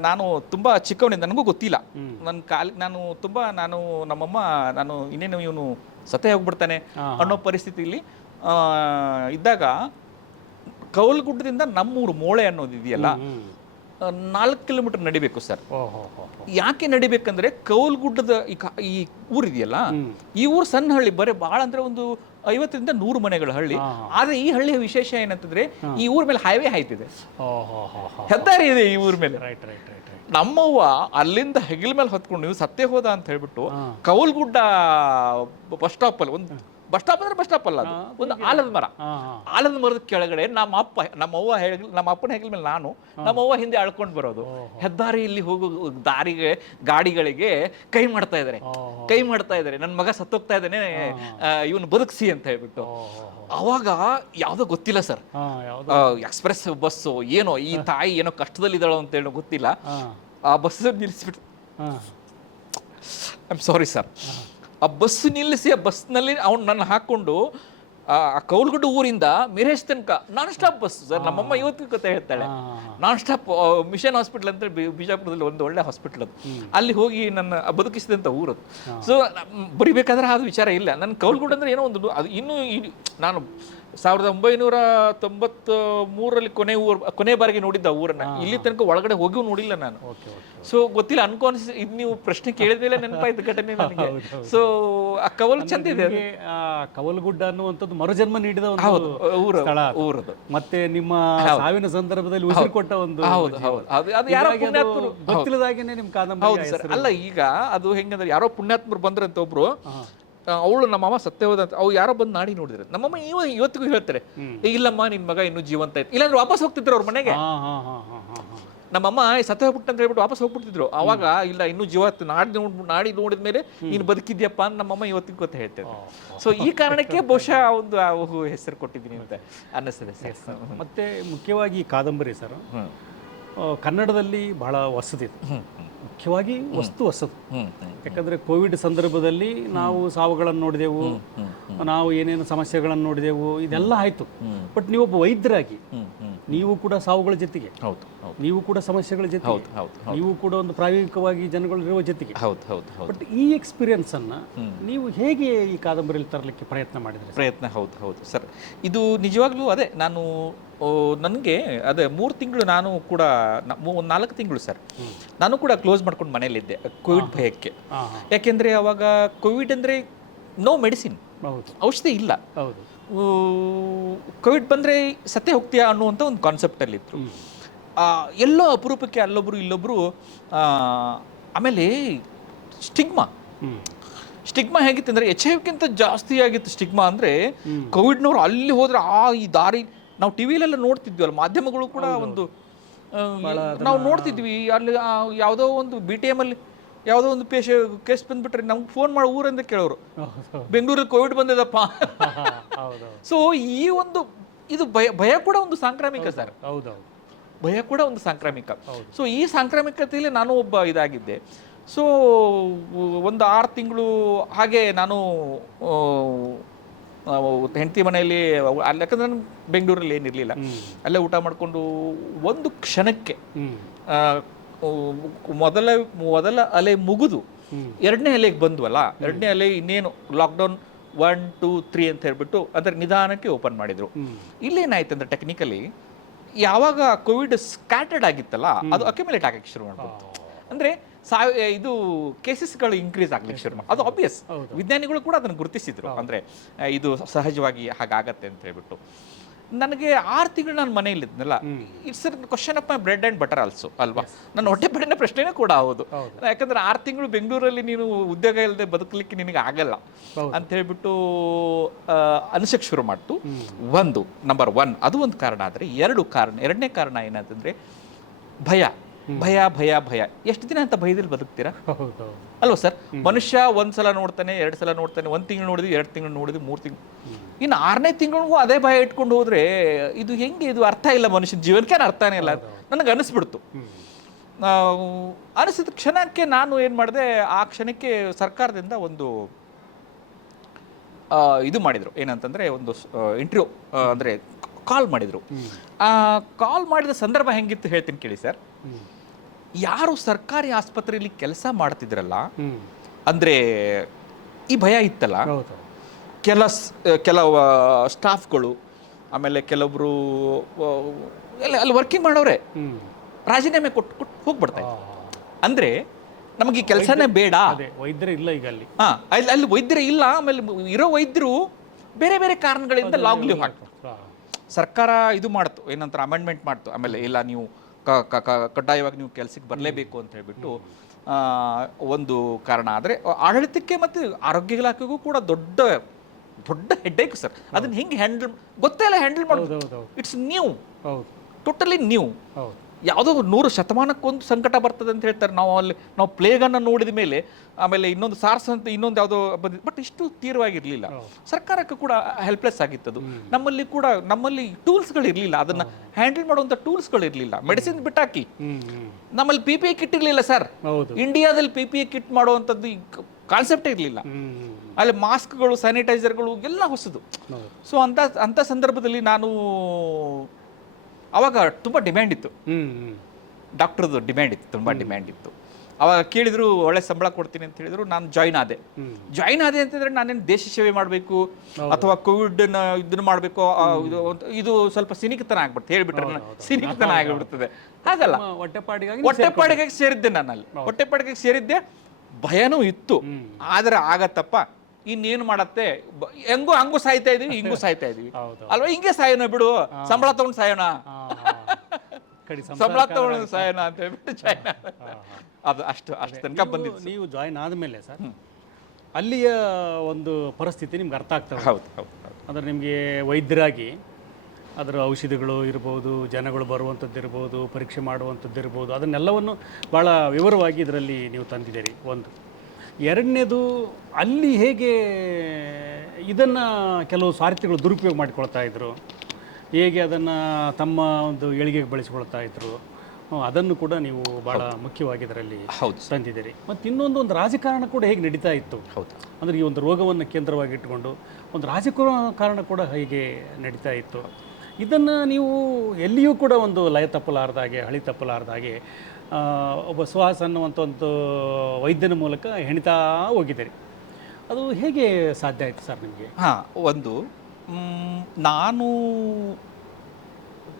ನಾನು ತುಂಬ ಚಿಕ್ಕವನಿಂದ ನನಗೂ ಗೊತ್ತಿಲ್ಲ. ನನ್ನ ಕಾಲಿಗೆ ನಾನು ತುಂಬ ನಾನು ನಮ್ಮಮ್ಮ ನಾನು ಇನ್ನೇನು ಇವನು ಸತೆ ಹೋಗ್ಬಿಡ್ತಾನೆ ಅನ್ನೋ ಪರಿಸ್ಥಿತಿಯಲ್ಲಿ ಆ, ಇದ್ದಾಗ ಕೌಲ್ಗುಡ್ಡದಿಂದ ನಮ್ಮೂರು ಮೋಳೆ ಅನ್ನೋದು ಇದೆಯಲ್ಲ ನಾಲ್ಕು ಕಿಲೋಮೀಟರ್ ನಡಿಬೇಕು ಸರ್. ಯಾಕೆ ನಡಿಬೇಕಂದ್ರೆ ಕೌಲ್ಗುಡ್ಡದ ಈ ಊರಿದೆಯಲ್ಲ ಈ ಊರು ಸಣ್ಣ ಹಳ್ಳಿ ಬರೀ ಬಹಳ ಅಂದ್ರೆ ಒಂದು ಐವತ್ತರಿಂದ ನೂರು ಮನೆಗಳ ಹಳ್ಳಿ. ಆದ್ರೆ ಈ ಹಳ್ಳಿಯ ವಿಶೇಷ ಏನಂತಂದ್ರೆ ಈ ಊರ ಮೇಲೆ ಹೈವೇ ಹಾಯ್ತಿದೆ. ಹೆದ್ದಾರಿ ಇದೆ ಈ ಊರ ಮೇಲೆ. ನಮ್ಮವ್ವ ಅಲ್ಲಿಂದ ಹೆಗಲ ಮೇಲೆ ಹೊತ್ಕೊಂಡು ನೀವು ಸತ್ತೇ ಹೋದ ಅಂತ ಹೇಳ್ಬಿಟ್ಟು ಕೌಲ್ಗುಡ್ಡ ಬಸ್ ಸ್ಟಾಪ್ ಅಲ್ಲಿ ಒಂದು ಬಸ್ ಸ್ಟಾಪ್ ಅಂದ್ರೆ ಬಸ್ ಸ್ಟಾಪ್ ಅಲ್ಲ ಅದು. ಒಂದು ಆಲದ ಮರ. ಆಲದ ಮರದ ಕೆಳಗಡೆ ನಮ್ಮ ಅಪ್ಪ ನಮ್ಮ ಅವ್ವ ಹೇಳ ನಮ್ಮ ಅಪ್ಪನ ಹೆಗಲ ಮೇಲೆ ನಾನು ನಮ್ಮ ಅವ್ವ ಹಿಂದೆ ಅಳ್ಕೊಂಡು ಬರೋದು. ಹೆದ್ದಾರಿಯಲ್ಲಿ ಹೋಗೋ ದಾರಿಗೆ ಗಾಡಿಗಳಿಗೆ ಕೈ ಮಾಡ್ತಾ ಇದ್ದಾರೆ. ಕೈ ಮಾಡ್ತಾ ಇದ್ದಾರೆ. ನನ್ನ ಮಗ ಸತ್ತೋಗ್ತಾ ಇದ್ದಾನೆ ಇವನು ಬದುಕ್ಸಿ ಅಂತ ಹೇಳ್ಬಿಟ್ಟು. ಅವಾಗ ಯಾವುದೋ ಗೊತ್ತಿಲ್ಲ ಸರ್. ಎಕ್ಸ್ಪ್ರೆಸ್ ಬಸ್ಸು ಏನೋ ಈ ತಾಯಿ ಏನೋ ಕಷ್ಟದಲ್ಲಿದ್ದಾಳೋ ಅಂತ ಹೇಳೋ ಗೊತ್ತಿಲ್ಲ. ಆ ಬಸ್ ನಿಲ್ಲಿಸ್ಬಿಟ್ಟು ಐ ಆಮ್ ಸಾರಿ ಸರ್ ಆ ಬಸ್ ನಿಲ್ಲಿಸಿ ಆ ಬಸ್ನಲ್ಲಿ ಅವ್ನು ನನ್ನ ಹಾಕ್ಕೊಂಡು ಆ ಆ ಊರಿಂದ ಮಿರೇಶ್ ತನಕ ನಾನ್ ಸ್ಟಾಪ್ ಬಸ್ ಸರ್. ನಮ್ಮಮ್ಮ ಇವತ್ತಿಗೂ ಕತೆ ಹೇಳ್ತಾಳೆ. ನಾನ್ ಸ್ಟಾಪ್ ಮಿಷನ್ ಹಾಸ್ಪಿಟಲ್ ಅಂತ ಬಿಜಾಪುರದಲ್ಲಿ ಒಂದು ಒಳ್ಳೆ ಹಾಸ್ಪಿಟಲ್ ಅದು. ಅಲ್ಲಿ ಹೋಗಿ ನನ್ನ ಬದುಕಿಸಿದಂಥ ಊರದು ಸೊ ಬರಿಬೇಕಾದ್ರೆ ಅದು ವಿಚಾರ ಇಲ್ಲ. ನನ್ನ ಕೌಲ್ಗುಡ್ ಅಂದ್ರೆ ಏನೋ ಒಂದು ಅದು ಇನ್ನೂ ನಾನು ಸಾವಿರದ ಒಂಬೈನೂರ ತೊಂಬತ್ತ ಮೂರರಲ್ಲಿ ಕೊನೆ ಊರ್ ಕೊನೆ ಬಾರಿಗೆ ನೋಡಿದ್ದ ಊರನ್ನ. ಇಲ್ಲಿ ತನಕ ಒಳಗಡೆ ಹೋಗಿ ನೋಡಿಲ್ಲ ನಾನು. ಸೊ ಗೊತ್ತಿಲ್ಲ ಅನ್ಕಾನ್ಸ್ ಇದು ನೀವು ಪ್ರಶ್ನೆ ಕೇಳಿದ ಮೇಲೆ ನೆನಪಾಯ್ತು ಘಟನೆ ನನಗೆ. ಸೊ ಆ ಕವಲ್ ಚಂದ ಇದೆ ಕವಲಗುಡ್ಡ ಅನ್ನುವಂಥದ್ದು ಮರುಜನ್ಮ ನೀಡಿದ ಒಂದು ಊರು ಊರದು ಮತ್ತೆ ನಿಮ್ಮ ಸಾವಿನ ಸಂದರ್ಭದಲ್ಲಿ ಉಸಿರು ಕೊಟ್ಟ ಒಂದು ಹೌದು ಹೌದು. ಅದು ಯಾರೋ ಪುಣ್ಯಾತ್ಮರು. ಗೊತ್ತಿಲ್ಲದಾಗೇನೆ ನಿಮ್ ಕಾದಂಬರಿ ಹೌದು ಸರ್. ಅಲ್ಲ ಈಗ ಅದು ಹೆಂಗಂದ್ರೆ ಯಾರೋ ಪುಣ್ಯಾತ್ಮರು ಬಂದ್ರಂತ ಒಬ್ರು. ಅವಳು ನಮ್ಮಮ್ಮ ಸತ್ಯ ಅಂತ ಅವ್ರು ಯಾರೋ ಬಂದು ನಾಡಿ ನೋಡಿದ್ರು. ನಮ್ಮಮ್ಮ ಇವ ಇವತ್ತಿಗೂ ಹೇಳ್ತಾರೆ "ಏ, ಇಲ್ಲಮ್ಮ ನಿನ್ ಮಗ ಇನ್ನೂ ಜೀವಂತ ಇತ್ತು ಇಲ್ಲಾಂದ್ರೆ ವಾಪಸ್ ಹೋಗ್ತಿದ್ರು ಅವ್ರ ಮನೆಗೆ. ನಮ್ಮಮ್ಮ ಈ ಸತ್ತ ಹೋಗ್ಬಿಟ್ಟು ಅಂತ ಹೇಳ್ಬಿಟ್ಟು ವಾಪಸ್ ಹೋಗ್ಬಿಡ್ತಿದ್ರು. ಅವಾಗ ಇಲ್ಲ ಇನ್ನೂ ಜೀವ ನಾಡಿ ನೋಡ್ ನಾಡಿ ನೋಡಿದ ಮೇಲೆ ನೀನು ಬದುಕಿದ್ಯಪ್ಪ ಅಂತ ನಮ್ಮಮ್ಮ ಇವತ್ತಿಗೂ ಗೊತ್ತ ಹೇಳ್ತೇವೆ. ಸೊ ಈ ಕಾರಣಕ್ಕೆ ಬಹುಶಃ ಒಂದು ಹೆಸರು ಕೊಟ್ಟಿದ್ದೀನಿ ಅಂತ ಅನ್ನಿಸ್ತದೆ ಸರ್. ಮತ್ತೆ ಮುಖ್ಯವಾಗಿ ಈ ಕಾದಂಬರಿ ಸರ್ ಕನ್ನಡದಲ್ಲಿ ಬಹಳ ಹೊಸದಿದೆ. ಮುಖ್ಯವಾಗಿ ವಸ್ತು ಹೊಸದು ಯಾಕಂದ್ರೆ ಕೋವಿಡ್ ಸಂದರ್ಭದಲ್ಲಿ ನಾವು ಸಾವುಗಳನ್ನು ನೋಡಿದೆವು. ನಾವು ಏನೇನು ಸಮಸ್ಯೆಗಳನ್ನು ನೋಡಿದೆವು ಇದೆಲ್ಲ ಆಯ್ತು. ಬಟ್ ನೀವೊಬ್ಬ ವೈದ್ಯರಾಗಿ ನೀವು ಕೂಡ ಸಾವುಗಳ ಜೊತೆಗೆ. ಹೌದು ಹೌದು. ನೀವು ಕೂಡ ಸಮಸ್ಯೆಗಳ ಜೊತೆ ಹೌದು ಹೌದು ನೀವು ಕೂಡ ಒಂದು ಪ್ರಾಯೋಗಿಕವಾಗಿ ಜನಗಳಿರುವ ಜೊತೆಗೆ. ಹೌದು ಹೌದು ಹೌದು. ಬಟ್ ಈ ಎಕ್ಸ್ಪೀರಿಯನ್ಸ್ ಅನ್ನ ನೀವು ಹೇಗೆ ಈ ಕಾದಂಬರಿಯಲ್ಲಿ ತರಲಿಕ್ಕೆ ಪ್ರಯತ್ನ ಮಾಡಿದ್ರೆ ಪ್ರಯತ್ನ ಹೌದು ಹೌದು ಸರ್. ಇದು ನಿಜವಾಗ್ಲೂ ಅದೇ ನಾನು ನನಗೆ ಅದೇ ಮೂರು ತಿಂಗಳು ನಾನು ಕೂಡ ಒಂದು ನಾಲ್ಕು ತಿಂಗಳು ಸರ್. ನಾನು ಕೂಡ ಕ್ಲೋಸ್ ಮಾಡ್ಕೊಂಡು ಮನೇಲಿದ್ದೆ ಕೋವಿಡ್ ಭಯಕ್ಕೆ. ಯಾಕೆಂದರೆ ಅವಾಗ ಕೋವಿಡ್ ಅಂದರೆ ನೋ ಮೆಡಿಸಿನ್ ಔಷಧಿ ಇಲ್ಲ. ಹೌದು. ಕೋವಿಡ್ ಬಂದರೆ ಸತ್ಯ ಹೋಗ್ತೀಯಾ ಅನ್ನುವಂಥ ಒಂದು ಕಾನ್ಸೆಪ್ಟಲ್ಲಿತ್ತು ಎಲ್ಲೋ ಅಪರೂಪಕ್ಕೆ ಅಲ್ಲೊಬ್ಬರು ಇಲ್ಲೊಬ್ಬರು ಆಮೇಲೆ ಸ್ಟಿಗ್ಮಾ. ಸ್ಟಿಗ್ಮಾ ಹೇಗಿತ್ತು ಅಂದರೆ ಎಚ್ ಐ ವಿಗಿಂತ ಜಾಸ್ತಿ ಆಗಿತ್ತು ಸ್ಟಿಗ್ಮಾ ಅಂದರೆ ಕೋವಿಡ್ನವ್ರು ಅಲ್ಲಿ ಹೋದ್ರೆ ಆ ಈ ದಾರಿ ನಾವು ಟಿ ವಿಲೆಲ್ಲ ನೋಡ್ತಿದ್ವಲ್ಲ ಮಾಧ್ಯಮಗಳು ಕೂಡ ಒಂದು ನಾವು ನೋಡ್ತಿದ್ವಿ. ಅಲ್ಲಿ ಯಾವುದೋ ಒಂದು ಬಿ ಟಿ ಯಾವುದೋ ಒಂದು ಪೇಶ ಕೇಸ್ ಬಂದ್ಬಿಟ್ರೆ ನಮ್ಗೆ ಫೋನ್ ಮಾಡಿ ಊರಿಂದ ಕೇಳೋರು. ಬೆಂಗಳೂರಿಗೆ ಬೆಂಗಳೂರಲ್ಲಿ ಕೋವಿಡ್ ಬಂದಿದಪ್ಪ. ಹೌದು ಸೊ ಈ ಒಂದು ಇದು ಭಯ ಭಯ ಕೂಡ ಒಂದು ಸಾಂಕ್ರಾಮಿಕ ಸರ್. ಹೌದೌದು. ಭಯ ಕೂಡ ಒಂದು ಸಾಂಕ್ರಾಮಿಕ. ಸೊ ಈ ಸಾಂಕ್ರಾಮಿಕತೆಯಲ್ಲಿ ನಾನು ಒಬ್ಬ ಇದಾಗಿದ್ದೆ. ಸೊ ಒಂದು ಆರು ತಿಂಗಳು ಹಾಗೆ ನಾನು ಹೆಂಡತಿ ಮನೆಯಲ್ಲಿ ಅಲ್ಲಿ ಯಾಕಂದ್ರೆ ನಾನು ಬೆಂಗಳೂರಲ್ಲಿ ಏನಿರಲಿಲ್ಲ ಅಲ್ಲೇ ಊಟ ಮಾಡಿಕೊಂಡು ಒಂದು ಕ್ಷಣಕ್ಕೆ ಮೊದಲ ಮೊದಲ ಅಲೆ ಮುಗಿದು ಎರಡನೇ ಅಲೆಗೆ ಬಂದ್ವಲ್ಲ ಎರಡನೇ ಅಲೆ ಇನ್ನೇನು ಲಾಕ್ಡೌನ್ ಒನ್ ಟೂ ತ್ರೀ ಅಂತ ಹೇಳ್ಬಿಟ್ಟು ಅದರ ನಿಧಾನಕ್ಕೆ ಓಪನ್ ಮಾಡಿದ್ರು. ಇಲ್ಲೇನಾಯ್ತು ಅಂದ್ರೆ ಟೆಕ್ನಿಕಲಿ ಯಾವಾಗ ಕೋವಿಡ್ ಸ್ಕ್ಯಾಟರ್ಡ್ ಆಗಿತ್ತಲ್ಲ ಅದು ಅಕ್ಯುಮುಲೇಟ್ ಆಗಕ್ಕೆ ಶುರು ಮಾಡ್ಬೋದು ಅಂದ್ರೆ ಸಾವ್ ಇದು ಕೇಸಸ್ಗಳು ಇನ್ಕ್ರೀಸ್ ಆಗ್ಲಿಕ್ಕೆ ಶುರು ಮಾಡಿ ಅದು ಆಬ್ವಿಯಸ್ ವಿಜ್ಞಾನಿಗಳು ಕೂಡ ಅದನ್ನು ಗುರುತಿಸಿದ್ರು. ಅಂದ್ರೆ ಇದು ಸಹಜವಾಗಿ ಹಾಗಾಗತ್ತೆ ಅಂತ ಹೇಳ್ಬಿಟ್ಟು. ನನಗೆ ಆರು ತಿಂಗಳು ನಾನು ಮನೆಯಲ್ಲಿದ್ನಲ್ಲ it's question of my bread and butter also ಅಲ್ವಾ? ನನ್ನ ಹೊಟ್ಟೆ ಬಡಿನ ಪ್ರಶ್ನೆನೇ ಕೂಡ ಹೌದು. ಯಾಕಂದ್ರೆ ಆರು ತಿಂಗಳು ಬೆಂಗಳೂರಲ್ಲಿ ನೀನು ಉದ್ಯೋಗ ಇಲ್ಲದೆ ಬದುಕಲಿಕ್ಕೆ ನಿನಗೆ ಆಗಲ್ಲ. ಅಂತ ಹೇಳ್ಬಿಟ್ಟು ಅನಿಸಕ್ಕೆ ಶುರು ಮಾಡ್ತು. ಒಂದು ನಂಬರ್ ಒನ್ ಅದು ಒಂದು ಕಾರಣ ಆದರೆ ಎರಡು ಕಾರಣ ಎರಡನೇ ಕಾರಣ ಏನಂತಂದ್ರೆ ಭಯ. ಭಯ ಭಯ ಭಯ. ಎಷ್ಟು ದಿನ ಅಂತ ಭಯದಲ್ಲಿ ಬದುಕ್ತೀರಾ? ಅಲ್ವಾ ಸರ್ ಮನುಷ್ಯ ಒಂದ್ಸಲ ನೋಡ್ತಾನೆ ಎರಡು ಸಲ ನೋಡ್ತಾನೆ ಒಂದು ತಿಂಗಳು ನೋಡಿದ್ವಿ ಎರಡು ತಿಂಗಳು ನೋಡಿದ್ವಿ ಮೂರು ತಿಂಗಳು. ಇನ್ನು ಆರನೇ ತಿಂಗಳಿಗೂ ಅದೇ ಭಯ ಇಟ್ಕೊಂಡು ಹೋದ್ರೆ ಇದು ಹೆಂಗೆ ಇದು ಅರ್ಥ ಇಲ್ಲ ಮನುಷ್ಯ ಜೀವನಕ್ಕೆ ಅರ್ಥನೇ ಇಲ್ಲ. ನನಗೆ ಅನಿಸ್ಬಿಡ್ತು. ಅನಿಸಿದ ಕ್ಷಣಕ್ಕೆ ನಾನು ಏನು ಮಾಡಿದೆ ಆ ಕ್ಷಣಕ್ಕೆ ಸರ್ಕಾರದಿಂದ ಒಂದು ಇದು ಮಾಡಿದರು. ಏನಂತಂದರೆ ಒಂದು ಇಂಟರ್ವ್ಯೂ ಅಂದರೆ ಕಾಲ್ ಮಾಡಿದರು. ಆ ಕಾಲ್ ಮಾಡಿದ ಸಂದರ್ಭ ಹೆಂಗಿತ್ತು ಹೇಳ್ತೀನಿ ಕೇಳಿ ಸರ್. ಯಾರು ಸರ್ಕಾರಿ ಆಸ್ಪತ್ರೆಯಲ್ಲಿ ಕೆಲಸ ಮಾಡ್ತಿದ್ರಲ್ಲ ಅಂದ್ರೆ ಈ ಭಯ ಇತ್ತಲ್ಲ? ಕೆಲ ಕೆಲವು ಸ್ಟಾಫ್ಗಳು ಆಮೇಲೆ ಕೆಲವೊಬ್ರು ಅಲ್ಲಿ ವರ್ಕಿಂಗ್ ಮಾಡೋರೆ. ರಾಜೀನಾಮೆ ಕೊಟ್ಟು ಕೊಟ್ಟು ಹೋಗ್ಬಿಡ್ತಾರೆ ಅಂದ್ರೆ ನಮಗೆ ಈ ಕೆಲಸನೇ ಬೇಡ. ಅದೇ ವೈದ್ಯರೇ ಇಲ್ಲ ಈಗ ಅಲ್ಲಿ. ಹಾ ಅಲ್ಲಿ ಅಲ್ಲಿ ವೈದ್ಯರೇ ಇಲ್ಲ ಆಮೇಲೆ ಇರೋ ವೈದ್ಯರು ಬೇರೆ ಬೇರೆ ಕಾರಣಗಳಿಂದ ಲಾಗ್ ಲೀವ್ ಹಾಕ್ತಾರೆ ಸರ್ಕಾರ ಇದು ಮಾಡ್ತು ಏನಂತಾರೆ ಅಮೆಂಡ್ಮೆಂಟ್ ಮಾಡ್ತು. ಆಮೇಲೆ ಇಲ್ಲ ನೀವು ಕಡ್ಡಾಯವಾಗಿ ನೀವು ಕೆಲಸಕ್ಕೆ ಬರಲೇಬೇಕು ಅಂತ ಹೇಳಿಬಿಟ್ಟು ಒಂದು ಕಾರಣ. ಆದರೆ ಆಡಳಿತಕ್ಕೆ ಮತ್ತು ಆರೋಗ್ಯ ಇಲಾಖೆಗೂ ಕೂಡ ದೊಡ್ಡ ದೊಡ್ಡ ಹೆಡ್ಡೇಕ್ ಸರ್. ಅದನ್ನ ಹೆಂಗೆ ಹ್ಯಾಂಡಲ್ ಗೊತ್ತೇ ಇಲ್ಲ ಹ್ಯಾಂಡಲ್ ಮಾಡೋದು. ಇಟ್ಸ್ ನ್ಯೂ ಹೌದು. ಟೋಟಲಿ ನ್ಯೂ ಹೌದು. ಯಾವುದೋ ನೂರು ಶತಮಾನಕ್ಕೊಂದು ಸಂಕಟ ಬರ್ತದೆ ಅಂತ ಹೇಳ್ತಾರೆ. ನಾವು ಅಲ್ಲಿ ನಾವು ಪ್ಲೇಗನ್ನು ನೋಡಿದ ಮೇಲೆ ಆಮೇಲೆ ಇನ್ನೊಂದು ಸಾರ್ಸ್ ಅಂತ ಇನ್ನೊಂದು ಯಾವುದೋ ಬಂದಿದೆ. ಬಟ್ ಇಷ್ಟು ತೀವ್ರವಾಗಿರಲಿಲ್ಲ. ಸರ್ಕಾರಕ್ಕೆ ಕೂಡ ಹೆಲ್ಪ್ಲೆಸ್ ಆಗಿತ್ತದು. ನಮ್ಮಲ್ಲಿ ಕೂಡ ನಮ್ಮಲ್ಲಿ ಟೂಲ್ಸ್ಗಳಿರಲಿಲ್ಲ ಅದನ್ನು ಹ್ಯಾಂಡಲ್ ಮಾಡುವಂಥ ಟೂಲ್ಸ್ಗಳಿರಲಿಲ್ಲ ಮೆಡಿಸಿನ್ ಬಿಟ್ಟಾಕಿ. ನಮ್ಮಲ್ಲಿ ಪಿ ಪಿ ಐ ಕಿಟ್ ಇರಲಿಲ್ಲ ಸರ್ ಇಂಡಿಯಾದಲ್ಲಿ ಪಿ ಪಿ ಐ ಕಿಟ್ ಮಾಡುವಂಥದ್ದು ಕಾನ್ಸೆಪ್ಟ್ ಇರಲಿಲ್ಲ. ಅಲ್ಲಿ ಮಾಸ್ಕ್ಗಳು ಸ್ಯಾನಿಟೈಸರ್ಗಳು ಎಲ್ಲ ಹೊಸದು. ಸೊ ಅಂಥ ಅಂಥ ಸಂದರ್ಭದಲ್ಲಿ ನಾನು ಅವಾಗ ತುಂಬ ಡಿಮ್ಯಾಂಡ್ ಇತ್ತು. ಹ್ಮ್ ಹ್ಮ್. ಡಾಕ್ಟರ್ದು ಡಿಮ್ಯಾಂಡ್ ಇತ್ತು ತುಂಬ ಡಿಮ್ಯಾಂಡ್ ಇತ್ತು. ಅವಾಗ ಕೇಳಿದ್ರು ಒಳ್ಳೆ ಸಂಬಳ ಕೊಡ್ತೀನಿ ಅಂತ ಹೇಳಿದ್ರು ನಾನು ಜಾಯ್ನ್ ಆದೆ. ಜಾಯ್ನ್ ಆದೆ ಅಂತಂದ್ರೆ ನಾನೇನು ದೇಶ ಸೇವೆ ಮಾಡಬೇಕು ಅಥವಾ ಕೋವಿಡ್ ಇದನ್ನ ಮಾಡಬೇಕು ಇದು ಸ್ವಲ್ಪ ಸಿನಿಕತನ ಆಗ್ಬಿಡ್ತು ಹೇಳ್ಬಿಟ್ರೆ ಸಿನಿಕತನ ಆಗಿಬಿಡ್ತದೆ. ಹಾಗಲ್ಲ. ಹೊಟ್ಟೆಪಾಡಿಗಾಗಿ ಹೊಟ್ಟೆಪಾಡಿಗಾಗಿ ಹೊಟ್ಟೆಪಾಡಿಗೆ ಸೇರಿದ್ದೆ ನಾನು ಅಲ್ಲಿ ಹೊಟ್ಟೆಪಾಡಿಗೆ ಸೇರಿದ್ದೆ ಭಯನೂ ಇತ್ತು. ಆದರೆ ಆಗತ್ತಪ್ಪ ಇನ್ನೇನು ಮಾಡತ್ತೆ? ಹಂಗು ಹಂಗೂ ಸಾಯ್ತಾ ಇದೀವಿ ಹಿಂಗೂ ಸಾಯ್ತಾ ಇದೀವಿ. ಹೌದು ಅಲ್ವಾ? ಹಿಂಗೆ ಸಾಯೋಣ ಬಿಡು. ಸಂಬಳ ತಗೊಂಡು ಸಾಯೋಣ. ಸಂಬಳ ತಗೊಂಡು ಸಾಯೋಣ ಅಂತ ಹೇಳ್ಬಿಟ್ಟು. ಅದು ಅಷ್ಟು ಅಷ್ಟು ತನಕ ಬಂದಿತ್ತು ನೀವು- ಜಾಯಿನ್ ಆದಮೇಲೆ ಸರ್ ಅಲ್ಲಿಯ ಒಂದು ಪರಿಸ್ಥಿತಿ ನಿಮ್ಗೆ ಅರ್ಥ ಆಗ್ತದೆ ಹೌದು ಹೌದು ಹೌದು. ಅಂದರೆ ನಿಮಗೆ ವೈದ್ಯರಾಗಿ ಅದರ ಔಷಧಿಗಳು ಇರ್ಬೋದು ಜನಗಳು ಬರುವಂಥದ್ದು ಇರ್ಬೋದು ಪರೀಕ್ಷೆ ಮಾಡುವಂಥದ್ದು ಇರ್ಬೋದು ಅದನ್ನೆಲ್ಲವನ್ನು ಭಾಳ ವಿವರವಾಗಿ ಇದರಲ್ಲಿ ನೀವು ತಂದಿದ್ದೀರಿ ಒಂದು. ಎರಡನೇದು ಅಲ್ಲಿ ಹೇಗೆ ಇದನ್ನು ಕೆಲವು ಸ್ವಾರ್ಥಿಗಳು ದುರುಪಯೋಗ ಮಾಡಿಕೊಳ್ತಾ ಇದ್ದರು ಹೇಗೆ ಅದನ್ನು ತಮ್ಮ ಒಂದು ಏಳಿಗೆಗೆ ಬಳಸಿಕೊಳ್ತಾ ಇದ್ದರು ಅದನ್ನು ಕೂಡ ನೀವು ಭಾಳ ಮುಖ್ಯವಾಗಿ ಇದರಲ್ಲಿ ಹೌದು ತಂದಿದ್ದೀರಿ. ಮತ್ತು ಇನ್ನೊಂದು ಒಂದು ರಾಜಕಾರಣ ಕೂಡ ಹೇಗೆ ನಡೀತಾ ಇತ್ತು. ಹೌದು. ಅಂದರೆ ಈ ಒಂದು ರೋಗವನ್ನು ಕೇಂದ್ರವಾಗಿ ಇಟ್ಟುಕೊಂಡು ಒಂದು ರಾಜಕಾರಣ ಕೂಡ ಹೇಗೆ ನಡೀತಾ ಇತ್ತು. ಇದನ್ನು ನೀವು ಎಲ್ಲಿಯೂ ಕೂಡ ಒಂದು ಲಯ ತಪ್ಪಲಾರ್ದ ಹಾಗೆ ಹಳಿ ತಪ್ಪಲಾರ್ದ ಹಾಗೆ ಆ, ಒಬ್ಬ ಸುಹಾಸ್ ಅನ್ನುವಂಥ ಒಂದು ವೈದ್ಯನ ಮೂಲಕ ಹೆಣಿತಾ ಹೋಗಿದ್ದೀರಿ. ಅದು ಹೇಗೆ ಸಾಧ್ಯ ಆಯಿತು ಸರ್ ನಿಮಗೆ? ಹಾಂ ಒಂದು ನಾನು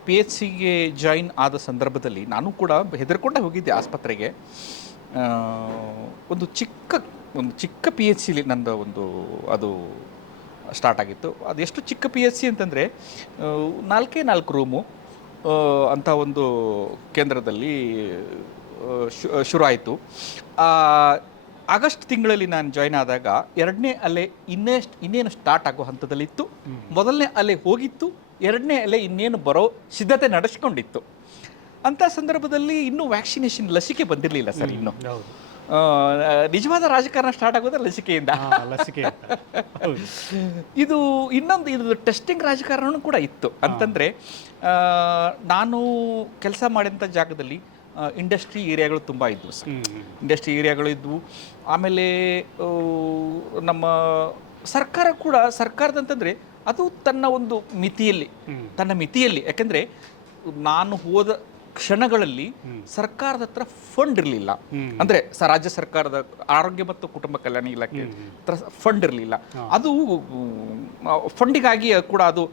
ಪಿ ಎಚ್ ಸಿಗೆ ಜಾಯಿನ್ ಆದ ಸಂದರ್ಭದಲ್ಲಿ ನಾನು ಕೂಡ ಹೆದರ್ಕೊಂಡೇ ಹೋಗಿದ್ದೆ ಆಸ್ಪತ್ರೆಗೆ. ಒಂದು ಚಿಕ್ಕ ಒಂದು ಚಿಕ್ಕ ಪಿ ಎಚ್ ಸಿಲಿ ನಂದು ಒಂದು ಅದು ಸ್ಟಾರ್ಟ್ ಆಗಿತ್ತು. ಅದೆಷ್ಟು ಚಿಕ್ಕ ಪಿ ಎಚ್ ಸಿ ಅಂತಂದರೆ ನಾಲ್ಕೇ ನಾಲ್ಕು ರೂಮು ಅಂಥ ಅಂತ ಒಂದು ಕೇಂದ್ರದಲ್ಲಿ ಶು ಶುರು ಆಯಿತು. ಆಗಸ್ಟ್ ತಿಂಗಳಲ್ಲಿ ನಾನು ಜಾಯ್ನ್ ಆದಾಗ ಎರಡನೇ ಅಲೆ ಇನ್ನೇ ಇನ್ನೇನು ಸ್ಟಾರ್ಟ್ ಆಗೋ ಹಂತದಲ್ಲಿತ್ತು. ಮೊದಲನೇ ಅಲೆ ಹೋಗಿತ್ತು ಎರಡನೇ ಅಲೆ ಇನ್ನೇನು ಬರೋ ಸಿದ್ಧತೆ ನಡೆಸ್ಕೊಂಡಿತ್ತು. ಅಂಥ ಸಂದರ್ಭದಲ್ಲಿ ಇನ್ನೂ ವ್ಯಾಕ್ಸಿನೇಷನ್ ಲಸಿಕೆ ಬಂದಿರಲಿಲ್ಲ ಸರ್ ಇನ್ನು. ನಿಜವಾದ ರಾಜಕಾರಣ ಸ್ಟಾರ್ಟ್ ಆಗೋದೇ ಲಸಿಕೆಯಿಂದ. ಲಸಿಕೆ ಇದು ಇನ್ನೊಂದು ಇದು ಟೆಸ್ಟಿಂಗ್ ರಾಜಕಾರಣ ಕೂಡ ಇತ್ತು. ಅಂತಂದರೆ ನಾನು ಕೆಲಸ ಮಾಡಿದಂಥ ಜಾಗದಲ್ಲಿ ಇಂಡಸ್ಟ್ರಿ ಏರಿಯಾಗಳು ತುಂಬ ಇದ್ವು. ಇಂಡಸ್ಟ್ರಿ ಏರಿಯಾಗಳು ಇದ್ವು. ಆಮೇಲೆ ನಮ್ಮ ಸರ್ಕಾರ ಕೂಡ ಸರ್ಕಾರದಂತಂದರೆ ಅದು ತನ್ನ ಒಂದು ಮಿತಿಯಲ್ಲಿ ತನ್ನ ಮಿತಿಯಲ್ಲಿ. ಯಾಕಂದರೆ ನಾನು ಹೋದ ಕ್ಷಣಗಳಲ್ಲಿ ಸರ್ಕಾರದ ಹತ್ರ ಫಂಡ್ ಇರಲಿಲ್ಲ. ಅಂದ್ರೆ ಸ ರಾಜ್ಯ ಸರ್ಕಾರದ ಆರೋಗ್ಯ ಮತ್ತು ಕುಟುಂಬ ಕಲ್ಯಾಣ ಇಲಾಖೆ ಹತ್ರ ಫಂಡ್ ಇರಲಿಲ್ಲ. ಅದು ಫಂಡಿಗಾಗಿ ಕೂಡ ಅದು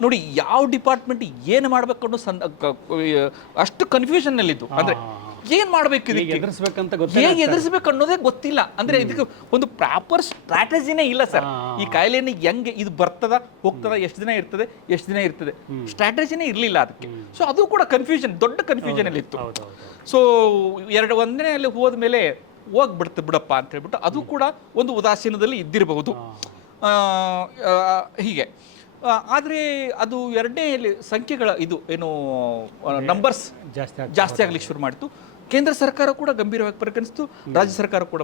ನೋಡಿ ಯಾವ ಡಿಪಾರ್ಟ್ಮೆಂಟ್ ಏನು ಮಾಡಬೇಕು ಅನ್ನೋ ಸನ್ ಕ- ಅಷ್ಟು ಕನ್ಫ್ಯೂಷನ್ನಲ್ಲಿದ್ದು ಅಂದರೆ ಏನು ಮಾಡಬೇಕು ಹೇಗೆ ಇದಕ್ಕೆ? ಎದುರಿಸ್ಬೇಕಂತ ಗೊತ್ತಿಲ್ಲ ಹೇಗೆ ಎದುರಿಸಬೇಕು ಅನ್ನೋದೇ ಗೊತ್ತಿಲ್ಲ. ಅಂದ್ರೆ ಇದಕ್ಕೆ ಒಂದು ಪ್ರಾಪರ್ ಸ್ಟ್ರಾಟಜಿನೇ ಇಲ್ಲ ಸರ್. ಈ ಕಾಯಿಲೆನ ಹೆಂಗೆ ಇದು ಬರ್ತದ ಹೋಗ್ತದ ಎಷ್ಟು ದಿನ ಇರ್ತದೆ ಎಷ್ಟು ದಿನ ಇರ್ತದೆ? ಸ್ಟ್ರಾಟಜಿನೇ ಇರಲಿಲ್ಲ ಅದಕ್ಕೆ. ಸೊ ಅದು ಕೂಡ ಕನ್ಫ್ಯೂಷನ್ ದೊಡ್ಡ ಕನ್ಫ್ಯೂಷನ್ ಅಲ್ಲಿ ಇತ್ತು. ಸೊ ಎರಡು ಒಂದನೇ ಅಲ್ಲಿ ಹೋದ್ಮೇಲೆ ಹೋಗ್ಬಿಡ್ತು ಬಿಡಪ್ಪ ಅಂತ ಹೇಳ್ಬಿಟ್ಟು ಅದು ಕೂಡ ಒಂದು ಉದಾಸೀನದಲ್ಲಿ ಇದ್ದಿರಬಹುದು. ಹೀಗೆ. ಆದರೆ ಅದು ಎರಡನೇ ಸಂಖ್ಯೆಗಳ ಇದು ಏನು ನಂಬರ್ಸ್ ಜಾಸ್ತಿ ಜಾಸ್ತಿ ಆಗ್ಲಿಕ್ಕೆ ಶುರು ಮಾಡಿತು ಕೇಂದ್ರ ಸರ್ಕಾರ ಕೂಡ ಗಂಭೀರವಾಗಿ ಪರಿಗಣಿಸ್ತು ರಾಜ್ಯ ಸರ್ಕಾರ ಕೂಡ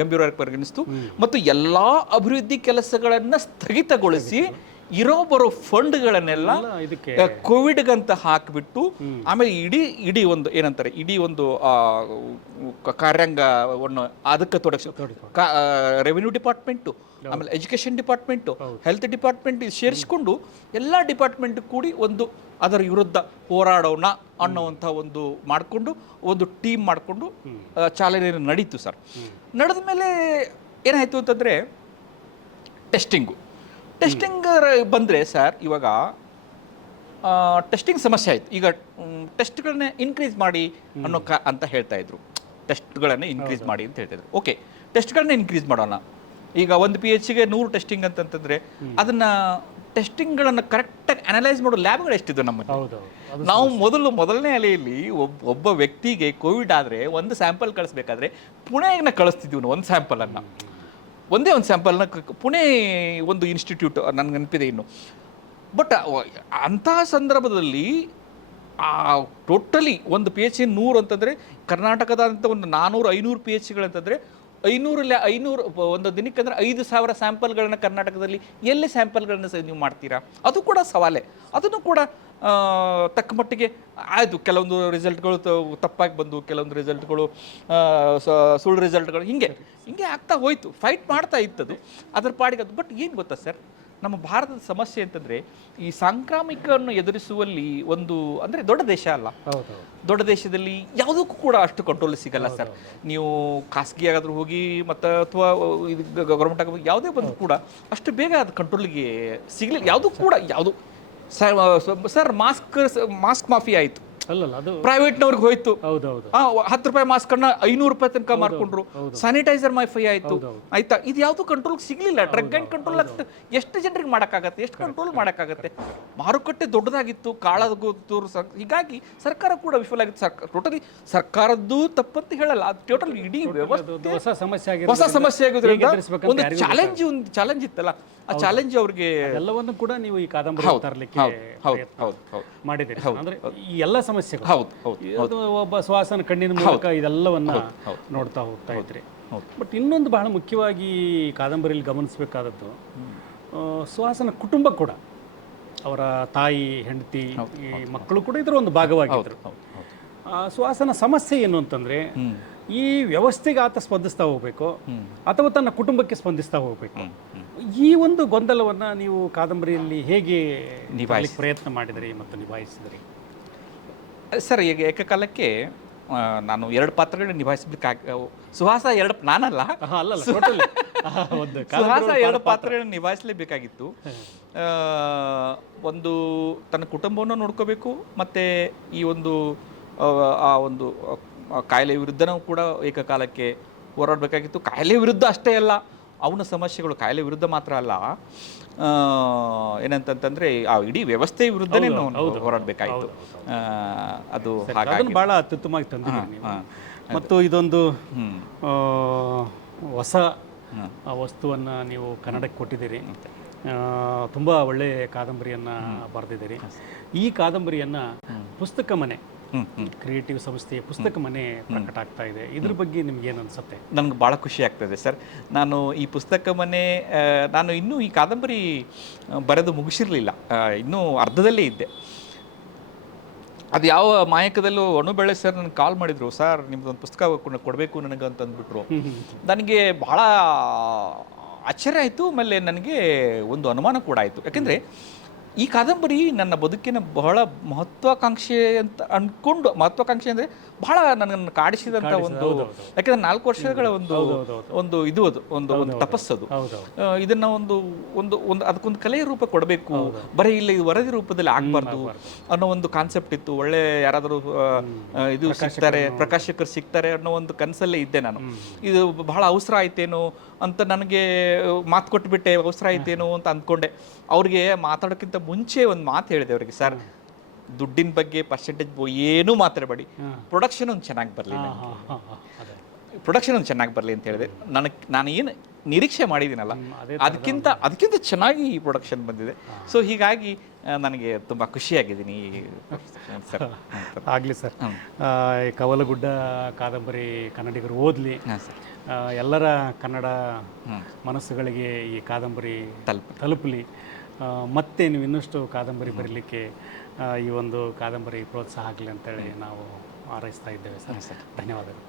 ಗಂಭೀರವಾಗಿ ಪರಿಗಣಿಸ್ತು ಮತ್ತು ಎಲ್ಲಾ ಅಭಿವೃದ್ಧಿ ಕೆಲಸಗಳನ್ನು ಸ್ಥಗಿತಗೊಳಿಸಿ ಇರೋ ಬರೋ ಫಂಡ್ಗಳನ್ನೆಲ್ಲ ಕೋವಿಡ್ಗಂತ ಹಾಕಿಬಿಟ್ಟು ಆಮೇಲೆ ಇಡೀ ಇಡೀ ಒಂದು ಏನಂತಾರೆ ಇಡೀ ಒಂದು ಕಾರ್ಯಾಂಗವನ್ನು ಅದಕ್ಕೆ ತೊಡಗಿಸಿ ರೆವಿನ್ಯೂ ಡಿಪಾರ್ಟ್ಮೆಂಟು ಆಮೇಲೆ ಎಜುಕೇಷನ್ ಡಿಪಾರ್ಟ್ಮೆಂಟು ಹೆಲ್ತ್ ಡಿಪಾರ್ಟ್ಮೆಂಟ್ ಸೇರಿಸಿಕೊಂಡು ಎಲ್ಲ ಡಿಪಾರ್ಟ್ಮೆಂಟ್ ಕೂಡಿ ಒಂದು ಅದರ ವಿರುದ್ಧ ಹೋರಾಡೋಣ ಅನ್ನೋವಂಥ ಒಂದು ಮಾಡಿಕೊಂಡು ಒಂದು ಟೀಮ್ ಮಾಡಿಕೊಂಡು ಚಾಲನೆ ನಡೀತು ಸರ್. ನಡೆದ ಮೇಲೆ ಏನಾಯಿತು ಅಂತಂದರೆ ಟೆಸ್ಟಿಂಗು ಟೆಸ್ಟಿಂಗ್ ಬಂದರೆ ಸರ್ ಇವಾಗ ಟೆಸ್ಟಿಂಗ್ ಸಮಸ್ಯೆ ಆಯಿತು. ಈಗ ಟೆಸ್ಟ್ಗಳನ್ನ ಇನ್ಕ್ರೀಸ್ ಮಾಡಿ ಅನ್ನೋ ಕಾ ಅಂತ ಹೇಳ್ತಾ ಇದ್ರು. ಟೆಸ್ಟ್ಗಳನ್ನ ಇನ್ಕ್ರೀಸ್ ಮಾಡಿ ಅಂತ ಹೇಳ್ತಾ ಇದ್ರು. ಓಕೆ ಟೆಸ್ಟ್ಗಳನ್ನ ಇನ್ಕ್ರೀಸ್ ಮಾಡೋಣ. ಈಗ ಒಂದು ಪಿ ಎಚ್ಗೆ ನೂರು ಟೆಸ್ಟಿಂಗ್ ಅಂತಂತಂದ್ರೆ ಅದನ್ನ ಟೆಸ್ಟಿಂಗ್ಗಳನ್ನು ಕರೆಕ್ಟಾಗಿ ಅನಲೈಸ್ ಮಾಡೋ ಲ್ಯಾಬ್ಗಳು ಎಷ್ಟಿದೆ ನಮ್ಮಲ್ಲಿ? ನಾವು ಮೊದಲು ಮೊದಲನೇ ಅಲೆಯಲ್ಲಿ ಒಬ್ಬ ಒಬ್ಬ ವ್ಯಕ್ತಿಗೆ ಕೋವಿಡ್ ಆದರೆ ಒಂದು ಸ್ಯಾಂಪಲ್ ಕಳಿಸ್ಬೇಕಾದ್ರೆ ಪುಣೆಗೆ ಕಳಿಸ್ತಿದ್ವಿ ಒಂದು ಒಂದು ಸ್ಯಾಂಪಲನ್ನು ಒಂದೇ ಒಂದು ಸ್ಯಾಂಪಲ್ನ ಪುಣೆ ಒಂದು ಇನ್ಸ್ಟಿಟ್ಯೂಟ್ ನನಗೆ ನೆನಪಿದೆ ಇನ್ನು. ಬಟ್ ಅಂತಹ ಸಂದರ್ಭದಲ್ಲಿ, ಆ ಟೋಟಲಿ ಒಂದು ಪಿ ಎಚ್ ಸಿ ನೂರು ಅಂತಂದರೆ, ಕರ್ನಾಟಕದಾದಂಥ ಒಂದು ನಾನ್ನೂರು ಐನೂರು ಪಿ ಎಚ್ ಸಿಗಳಂತಂದರೆ ಐನೂರಲ್ಲಿ ಐನೂರು ಒಂದು ದಿನಕ್ಕೆ ಅಂದ್ರೆ ಐದು ಸಾವಿರ ಸ್ಯಾಂಪಲ್ಗಳನ್ನು ಕರ್ನಾಟಕದಲ್ಲಿ ಎಲ್ಲಿ ಸ್ಯಾಂಪಲ್ಗಳನ್ನು ನೀವು ಮಾಡ್ತೀರಾ? ಅದು ಕೂಡ ಸವಾಲೇ. ಅದನ್ನು ಕೂಡ ತಕ್ಕ ಮಟ್ಟಿಗೆ ಆಯಿತು, ಕೆಲವೊಂದು ರಿಸಲ್ಟ್ಗಳು ತಪ್ಪಾಗಿ ಬಂದು, ಕೆಲವೊಂದು ರಿಸಲ್ಟ್ಗಳು ಸುಳ್ಳು ರಿಸಲ್ಟ್ಗಳು ಹಿಂಗೆ ಹಿಂಗೆ ಆಗ್ತಾ ಹೋಯ್ತು. ಫೈಟ್ ಮಾಡ್ತಾ ಇತ್ತದು. ಅದ್ರ ಪಾಡಿಗೆ ಅದು. ಬಟ್ ಏನು ಗೊತ್ತಾ ಸರ್? ನಮ್ಮ ಭಾರತದ ಸಮಸ್ಯೆ ಅಂತಂದ್ರೆ ಈ ಸಾಂಕ್ರಾಮಿಕವನ್ನು ಎದುರಿಸುವಲ್ಲಿ ಒಂದು ಅಂದ್ರೆ ದೊಡ್ಡ ದೇಶ ಅಲ್ಲ. ದೊಡ್ಡ ದೇಶದಲ್ಲಿ ಯಾವುದಕ್ಕೂ ಕೂಡ ಅಷ್ಟು ಕಂಟ್ರೋಲ್ ಸಿಗಲ್ಲ ಸರ್ ನೀವು ಖಾಸಗಿ ಆಗಾದ್ರೂ ಹೋಗಿ ಮತ್ತು ಅಥವಾ ಇದು ಗೌರ್ಮೆಂಟ್ ಆಗ ಯಾವುದೇ ಬಂದು ಕೂಡ ಅಷ್ಟು ಬೇಗ ಅದು ಕಂಟ್ರೋಲ್ಗೆ ಸಿಗಲಿಲ್ಲ. ಯಾವುದಕ್ಕೂ ಕೂಡ ಯಾವುದು ಸರ್ ಸರ್ ಮಾಸ್ಕ್ ಮಾಸ್ಕ್ ಮಾಫಿ ಆಯಿತು. ಅಲ್ಲಲ್ಲ ಅದು ಪ್ರೈವೇಟ್ನವ್ರಿಗೆ ಹೋಯ್ತು. ಹೌದೌದು ಹತ್ತು ರೂಪಾಯಿ ಮಾಸ್ಕ್ ಅನ್ನ ಐನೂರು ರೂಪಾಯಿ ತನಕ ಮಾರ್ಕೊಂಡ್ರು. ಸ್ಯಾನಿಟೈಸರ್ ಮೈಫೈ ಆಯ್ತು. ಆಯ್ತಾ? ಇದು ಯಾವುದು ಕಂಟ್ರೋಲ್ ಸಿಗ್ಲಿಲ್ಲ. ಡ್ರಗ್ ಅಂಡ್ ಕಂಟ್ರೋಲ್ ಆಗುತ್ತೆ ಎಷ್ಟು ಜನರಿಗೆ ಮಾಡಕ್ಕಾಗತ್ತೆ? ಎಷ್ಟು ಕಂಟ್ರೋಲ್ ಮಾಡಕ್ಕಾಗತ್ತೆ? ಮಾರುಕಟ್ಟೆ ದೊಡ್ಡದಾಗಿತ್ತು ಕಾಳಗತ್ತು ಹೀಗಾಗಿ ಸರ್ಕಾರ ಕೂಡ ವಿಫಲ ಆಗಿತ್ತು. ಸರ್ಕಾರ ಟೋಟಲಿ ಸರ್ಕಾರದ್ದು ತಪ್ಪಂತ ಹೇಳಲ್ಲ. ಟೋಟಲ್ ಇಡೀ ವ್ಯವಸ್ಥೆ ಅದು ಹೊಸ ಸಮಸ್ಯೆ ಹೊಸ ಆಗಿರೋದ್ರಿಂದ ಸಮಸ್ಯೆ ಆಗಿದ್ರಿಂದ ಒಂದು ಚಾಲೆಂಜ್ ಒಂದು ಚಾಲೆಂಜ್ ಇತ್ತಲ್ಲ. ಆ ಚಾಲೆಂಜ್ ಅವ್ರಿಗೆ ಎಲ್ಲವನ್ನು ಕೂಡ ನೀವು ಈ ಕಾದಂಬರಿ ತರಲಿಕ್ಕೆ ಮಾಡಿದ್ದೀರಿ. ಅಂದ್ರೆ ಈ ಎಲ್ಲ ಸಮಸ್ಯೆಗಳು. ಹೌದು ಹೌದು ಒಬ್ಬ ಸುವಾಸನ ಕಣ್ಣಿನ ಮೂಲಕ ಇದೆಲ್ಲವನ್ನ ನೋಡ್ತಾ ಹೋಗ್ತಾ ಇದ್ರಿ. ಬಟ್ ಇನ್ನೊಂದು ಬಹಳ ಮುಖ್ಯವಾಗಿ ಕಾದಂಬರಿಯಲ್ಲಿ ಗಮನಿಸಬೇಕಾದದ್ದು ಸುಹಾಸನ ಕುಟುಂಬ ಕೂಡ ಅವರ ತಾಯಿ ಹೆಂಡತಿ ಈ ಮಕ್ಕಳು ಕೂಡ ಇದರ ಒಂದು ಹೌದು ಸುಹಾಸನ ಸಮಸ್ಯೆ ಏನು ಅಂತಂದ್ರೆ ಈ ವ್ಯವಸ್ಥೆಗೆ ಆತ ಸ್ಪಂದಿಸ್ತಾ ಹೋಗಬೇಕು ಅಥವಾ ತನ್ನ ಕುಟುಂಬಕ್ಕೆ ಸ್ಪಂದಿಸ್ತಾ ಹೋಗಬೇಕು. ಈ ಒಂದು ಗೊಂದಲವನ್ನ ನೀವು ಕಾದಂಬರಿಯಲ್ಲಿ ಹೇಗೆ ನಿಭಾಯಿಸಿ. ಪ್ರಯತ್ನ ಮಾಡಿದ್ರಿ ಮತ್ತು ನಿಭಾಯಿಸಿದ್ರಿ? ಸರ್ ಈಗ ಏಕಕಾಲಕ್ಕೆ ನಾನು ಎರಡು ಪಾತ್ರಗಳನ್ನ ನಿಭಾಯಿಸ್ಲಿಕ್ಕೆ ಸುಹಾಸ ಎರಡು ನಾನಲ್ಲ. ಸುಹಾಸ ಎರಡು ಪಾತ್ರಗಳನ್ನ ನಿಭಾಯಿಸಲೇಬೇಕಾಗಿತ್ತು. ಒಂದು ತನ್ನ ಕುಟುಂಬವನ್ನು ನೋಡ್ಕೋಬೇಕು ಮತ್ತೆ ಈ ಒಂದು ಆ, ಒಂದು ಕಾಯಿಲೆ ವಿರುದ್ಧನೂ ಕೂಡ ಏಕಕಾಲಕ್ಕೆ ಹೋರಾಡಬೇಕಾಗಿತ್ತು. ಕಾಯಿಲೆ ವಿರುದ್ಧ ಅಷ್ಟೇ ಅಲ್ಲ ಅವನ ಸಮಸ್ಯೆಗಳು ಕಾಯಿಲೆ ವಿರುದ್ಧ ಮಾತ್ರ ಅಲ್ಲ ಏನಂತಂತಂದ್ರೆ ಆ ಇಡೀ ವ್ಯವಸ್ಥೆ ವಿರುದ್ಧನೇ ನಾವು ಹೋರಾಡಬೇಕಾಯ್ತು. ಅದು ಹಾಗಾಗಿ. ಬಹಳ ಅತ್ಯುತ್ತಮವಾಗಿ ತಂದಿದ್ದೀರಿ ನೀವು. ಮತ್ತು ಇದೊಂದು ಹೊಸ ಆ ವಸ್ತುವನ್ನ ನೀವು ಕನ್ನಡಕ್ಕೆ ಕೊಟ್ಟಿದ್ದೀರಿ. ತುಂಬ ಒಳ್ಳೆಯ ಕಾದಂಬರಿಯನ್ನ ಬರೆದಿದ್ದೀರಿ. ಈ ಕಾದಂಬರಿಯನ್ನ ಪುಸ್ತಕ ಮನೆ ಕ್ರಿಯೇಟಿವ್ ಸಂಸ್ಥೆಯ ಪುಸ್ತಕ ಮನೆ ಪ್ರಕಟ ಆಗ್ತಾ ಇದೆ. ಇದ್ರ ಬಗ್ಗೆ ನಿಮ್ಗೆ ಏನು ಅನ್ಸುತ್ತೆ? ನನಗೆ ಭಾಳ ಖುಷಿ ಆಗ್ತದೆ ಸರ್. ನಾನು ಈ ಪುಸ್ತಕ ಮನೆ ನಾನು ಇನ್ನೂ ಈ ಕಾದಂಬರಿ ಬರೆದು ಮುಗಿಸಿರಲಿಲ್ಲ. ಇನ್ನೂ ಅರ್ಧದಲ್ಲೇ ಇದ್ದೆ. ಅದು ಯಾವ ಮಾಯಕದಲ್ಲೂ ಅಣು ಬೆಳೆ ಸರ್ ನನಗೆ ಕಾಲ್ ಮಾಡಿದ್ರು ಸರ್ ನಿಮ್ದೊಂದು ಪುಸ್ತಕ ಕೊಡ್- ಕೊಡಬೇಕು ನನಗೆ ಅಂತ ಅಂದ್ಬಿಟ್ರು ನನಗೆ ಭಾಳ ಆಶ್ಚರ್ಯ ಆಯಿತು ಆಮೇಲೆ ನನಗೆ ಒಂದು ಅನುಮಾನ ಕೂಡ ಆಯಿತು. ಯಾಕೆಂದರೆ ಈ ಕಾದಂಬರಿ ನನ್ನ ಬದುಕಿನ ಬಹಳ ಮಹತ್ವಾಕಾಂಕ್ಷೆ ಅಂತ ಅಂದ್ಕೊಂಡು ಮಹತ್ವಾಕಾಂಕ್ಷೆ ಅಂದರೆ ಬಹಳ ನನ್ನನ್ನು ಕಾಡಿಸಿದಂತ ಒಂದು ಯಾಕಂದ್ರೆ ನಾಲ್ಕು ವರ್ಷಗಳ ಒಂದು ಒಂದು ಇದು ಅದು ಒಂದು ಒಂದು ತಪಸ್ಸದು ಇದನ್ನ ಒಂದು ಒಂದು ಒಂದು ಅದಕ್ಕೊಂದು ಕಲೆಯ ರೂಪ ಕೊಡಬೇಕು. ಬರೀ ಇಲ್ಲಿ ವರದಿ ರೂಪದಲ್ಲಿ ಆಗ್ಬಾರ್ದು ಅನ್ನೋ ಒಂದು ಕಾನ್ಸೆಪ್ಟ್ ಇತ್ತು. ಒಳ್ಳೆ ಯಾರಾದರೂ ಇದು ಸಿಗ್ತಾರೆ ಪ್ರಕಾಶಕರು ಸಿಗ್ತಾರೆ ಅನ್ನೋ ಒಂದು ಕನಸಲ್ಲೇ ಇದ್ದೆ ನಾನು. ಇದು ಬಹಳ ಅವಸರ ಆಯ್ತೇನೋ ಅಂತ ನನಗೆ ಮಾತು ಕೊಟ್ಬಿಟ್ಟೆ ಅವಸರ ಆಯ್ತೇನೋ ಅಂತ ಅಂದ್ಕೊಂಡೆ. ಅವ್ರಿಗೆ ಮಾತಾಡೋಕ್ಕಿಂತ ಮುಂಚೆ ಒಂದು ಮಾತು ಹೇಳಿದೆ ಅವರಿಗೆ ಸರ್. ದುಡ್ಡಿನ ಬಗ್ಗೆ ಪರ್ಸೆಂಟೇಜ್ ಏನೂ ಮಾತಾಡಬೇಡಿ. ಪ್ರೊಡಕ್ಷನ್ ಒಂದು ಚೆನ್ನಾಗಿ ಬರಲಿ ಪ್ರೊಡಕ್ಷನ್ ಒಂದು ಚೆನ್ನಾಗಿ ಬರಲಿ ಅಂತ ಹೇಳಿದೆ. ನನಗೆ ನಾನು ಏನು ನಿರೀಕ್ಷೆ ಮಾಡಿದ್ದೀನಲ್ಲ ಅದೇ ಅದಕ್ಕಿಂತ ಅದಕ್ಕಿಂತ ಚೆನ್ನಾಗಿ ಈ ಪ್ರೊಡಕ್ಷನ್ ಬಂದಿದೆ. ಸೊ ಹೀಗಾಗಿ ನನಗೆ ತುಂಬ ಖುಷಿಯಾಗಿದ್ದೀನಿ ಸರ್. ಆಗಲಿ ಸರ್. ಈ ಕವಲಗುಡ್ಡ ಕಾದಂಬರಿ ಕನ್ನಡಿಗರು ಓದ್ಲಿ. ಎಲ್ಲರ ಕನ್ನಡ ಮನಸ್ಸುಗಳಿಗೆ ಈ ಕಾದಂಬರಿ ತಲುಪ ತಲುಪಲಿ. ಮತ್ತೆ ನೀವು ಇನ್ನಷ್ಟು ಕಾದಂಬರಿ ಬರೀಲಿಕ್ಕೆ ಈ ಒಂದು ಕಾದಂಬರಿ ಪ್ರೋತ್ಸಾಹ ಆಗಲಿ ಅಂತೇಳಿ ನಾವು ಹಾರೈಸ್ತಾ ಇದ್ದೇವೆ ಸರ್. ಸರ್. ಧನ್ಯವಾದಗಳು.